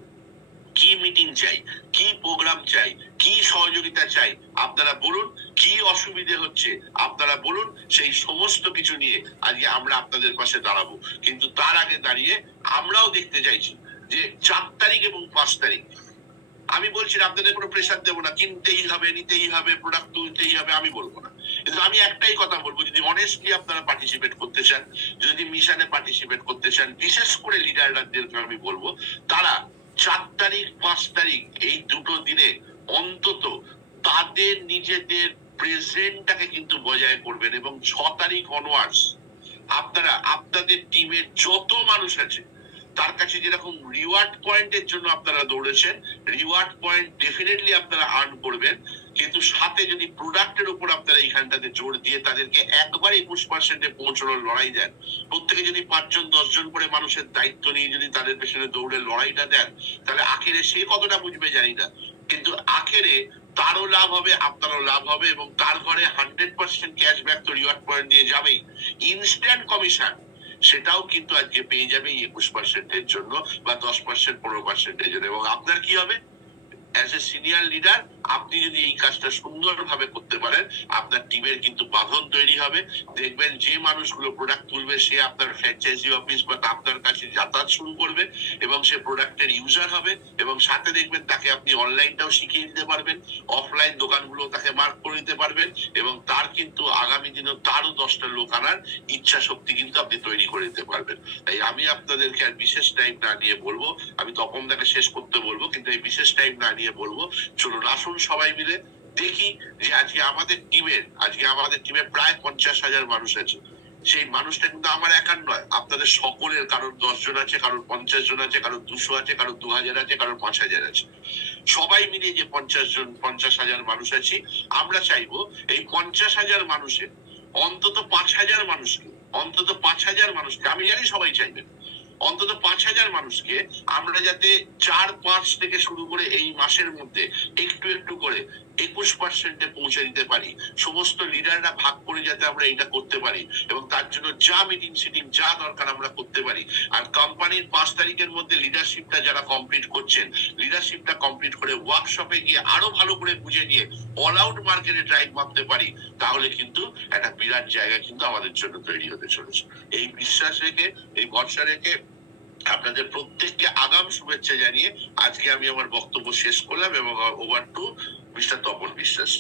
কি মিটিং চাই, কি প্রোগ্রাম চাই, কি সহযোগিতা চাই, আপনারা বলুন, কি অসুবিধে হচ্ছে আপনারা বলুন, সেই সমস্ত কিছু নিয়ে আজকে আমরা আপনাদের পাশে দাঁড়াবো। কিন্তু তার আগে দাঁড়িয়ে আমরাও দেখতে চাইছি যে 4 তারিখ এবং 5 তারিখ, আমি বলছি আপনাদের কোনো প্রেশার দেবো না, কিনতেই হবে, নিতেই হবে, প্রোডাক্ট তুলতেই হবে, আমি বলবো না, কিন্তু আমি একটাই কথা বলবো, যদি অনেস্টলি আপনারা পার্টিসিপেট করতে চান, যদি মিশনে পার্টিসিপেট করতে চান, বিশেষ করে লিডারদেরকে আমি বলবো, তারা 4 তারিখ 5 তারিখ এই দুটো দিনে অন্তত তাদের নিজেদের প্রেজেন্টটাকে কিন্তু বজায় করবেন, এবং 6 তারিখ অনওয়ার্ডস আপনারা আপনাদের টিমের যত মানুষ আছে তার কাছে যেরকম রিওয়ার্ড পয়েন্টের জন্য আপনারা দৌড়েছেন, রিওয়ার্ড পয়েন্ট ডেফিনেটলি আপনারা আর্ন করবেন, কিন্তু সাথে যদি প্রোডাক্টের উপর আপনারা এইখানটাতে জোর দিয়ে তাদেরকে একবার 21% পৌঁছানোর লড়াই দেন, প্রত্যেকে যদি 5 জন 10 জন করে মানুষের দায়িত্ব নিয়ে যদি তাদের পেছনে দৌড়ে লড়াইটা দেন, তাহলে আখেরে সে কতটা বুঝবে জানি না, কিন্তু আখেরে তারও লাভ হবে, আপনারও লাভ হবে, এবং তার ঘরে 100% ক্যাশব্যাক তো রিওয়ার্ড পয়েন্ট দিয়ে যাবেই, ইনস্ট্যান্ট কমিশন সেটাও কিন্তু আজকে পেয়ে যাবে 21% জন্য বা 10% 15% জন্য। এবং আপনার কি হবে, অ্যাজ এ সিনিয়র লিডার, আপনি যদি এই কাজটা সুন্দরভাবে করতে পারেন, আপনার টিমের কিন্তু বাঁধন তৈরি হবে, দেখবেন যে মানুষগুলো প্রোডাক্ট তুলবে সে আপনার ফ্র্যাঞ্চাইজি অফিস বা আপনার কাছে যাতায়াত শুরু করবে এবং সে প্রোডাক্টের ইউজার হবে, এবং সাথে দেখবেন তাকে আপনি অনলাইনটাও শিখিয়ে দিতে পারবেন, অফলাইন দোকানগুলো তাকে মার্ক করে দিতে পারবেন, এবং তার কিন্তু আগামী দিনে তারও 10টা লোক আনার ইচ্ছা শক্তি কিন্তু আপনি তৈরি করে দিতে পারবেন। তাই আমি আপনাদেরকে আর বিশেষ টাইম না নিয়ে বলবো, আমি তপনদাকে শেষ করতে বলবো, কিন্তু এই বিশেষ টাইম না নিয়ে বলবো, চলুন আসুন সবাই মিলে দেখি যে আজকে আমাদের টিমে প্রায় 50,000 মানুষ আছে, সেই মানুষটা কিন্তু আমার একার নয়, আপনাদের সকলের, কারোর 10 জন আছে, কারোর 50 জন আছে, কারোর 200 আছে, কারোর 2000 আছে, কারোর 5000 আছে, সবাই মিলে যে 50,000 মানুষ আছি, আমরা চাইবো এই 50,000 মানুষের অন্তত 5,000 মানুষকে, আমি জানি সবাই চাইবেন, অন্তত 5,000 মানুষকে আমরা যাতে 4-5 থেকে শুরু করে এই মাসের মধ্যে একটু একটু করে 21% পৌঁছে দিতে পারি, সমস্ত লিডাররা ভাগ করে যাতে আমরা এটা করতে পারি, এবং তার জন্য যা মিটিং সিটিং যা দরকার আমরা করতে পারি। আর কোম্পানির 5 তারিখের মধ্যে লিডারশিপটা যারা কমপ্লিট করছেন, লিডারশিপটা কমপ্লিট করে ওয়ার্কশপে গিয়ে আরো ভালো করে বুঝে নিয়ে অল আউট মার্কেটে ড্রাইভ মাপতে পারি, তাহলে কিন্তু একটা বিরাট জায়গা কিন্তু আমাদের জন্য তৈরি হতে চলেছে। এই বিশ্বাস রেখে, এই ভরসা রেখে আপনাদের প্রত্যেককে আগাম শুভেচ্ছা জানিয়ে আজকে আমি আমার বক্তব্য শেষ করলাম, এবং ওভার টু মিস্টার তপন বিশ্বাস।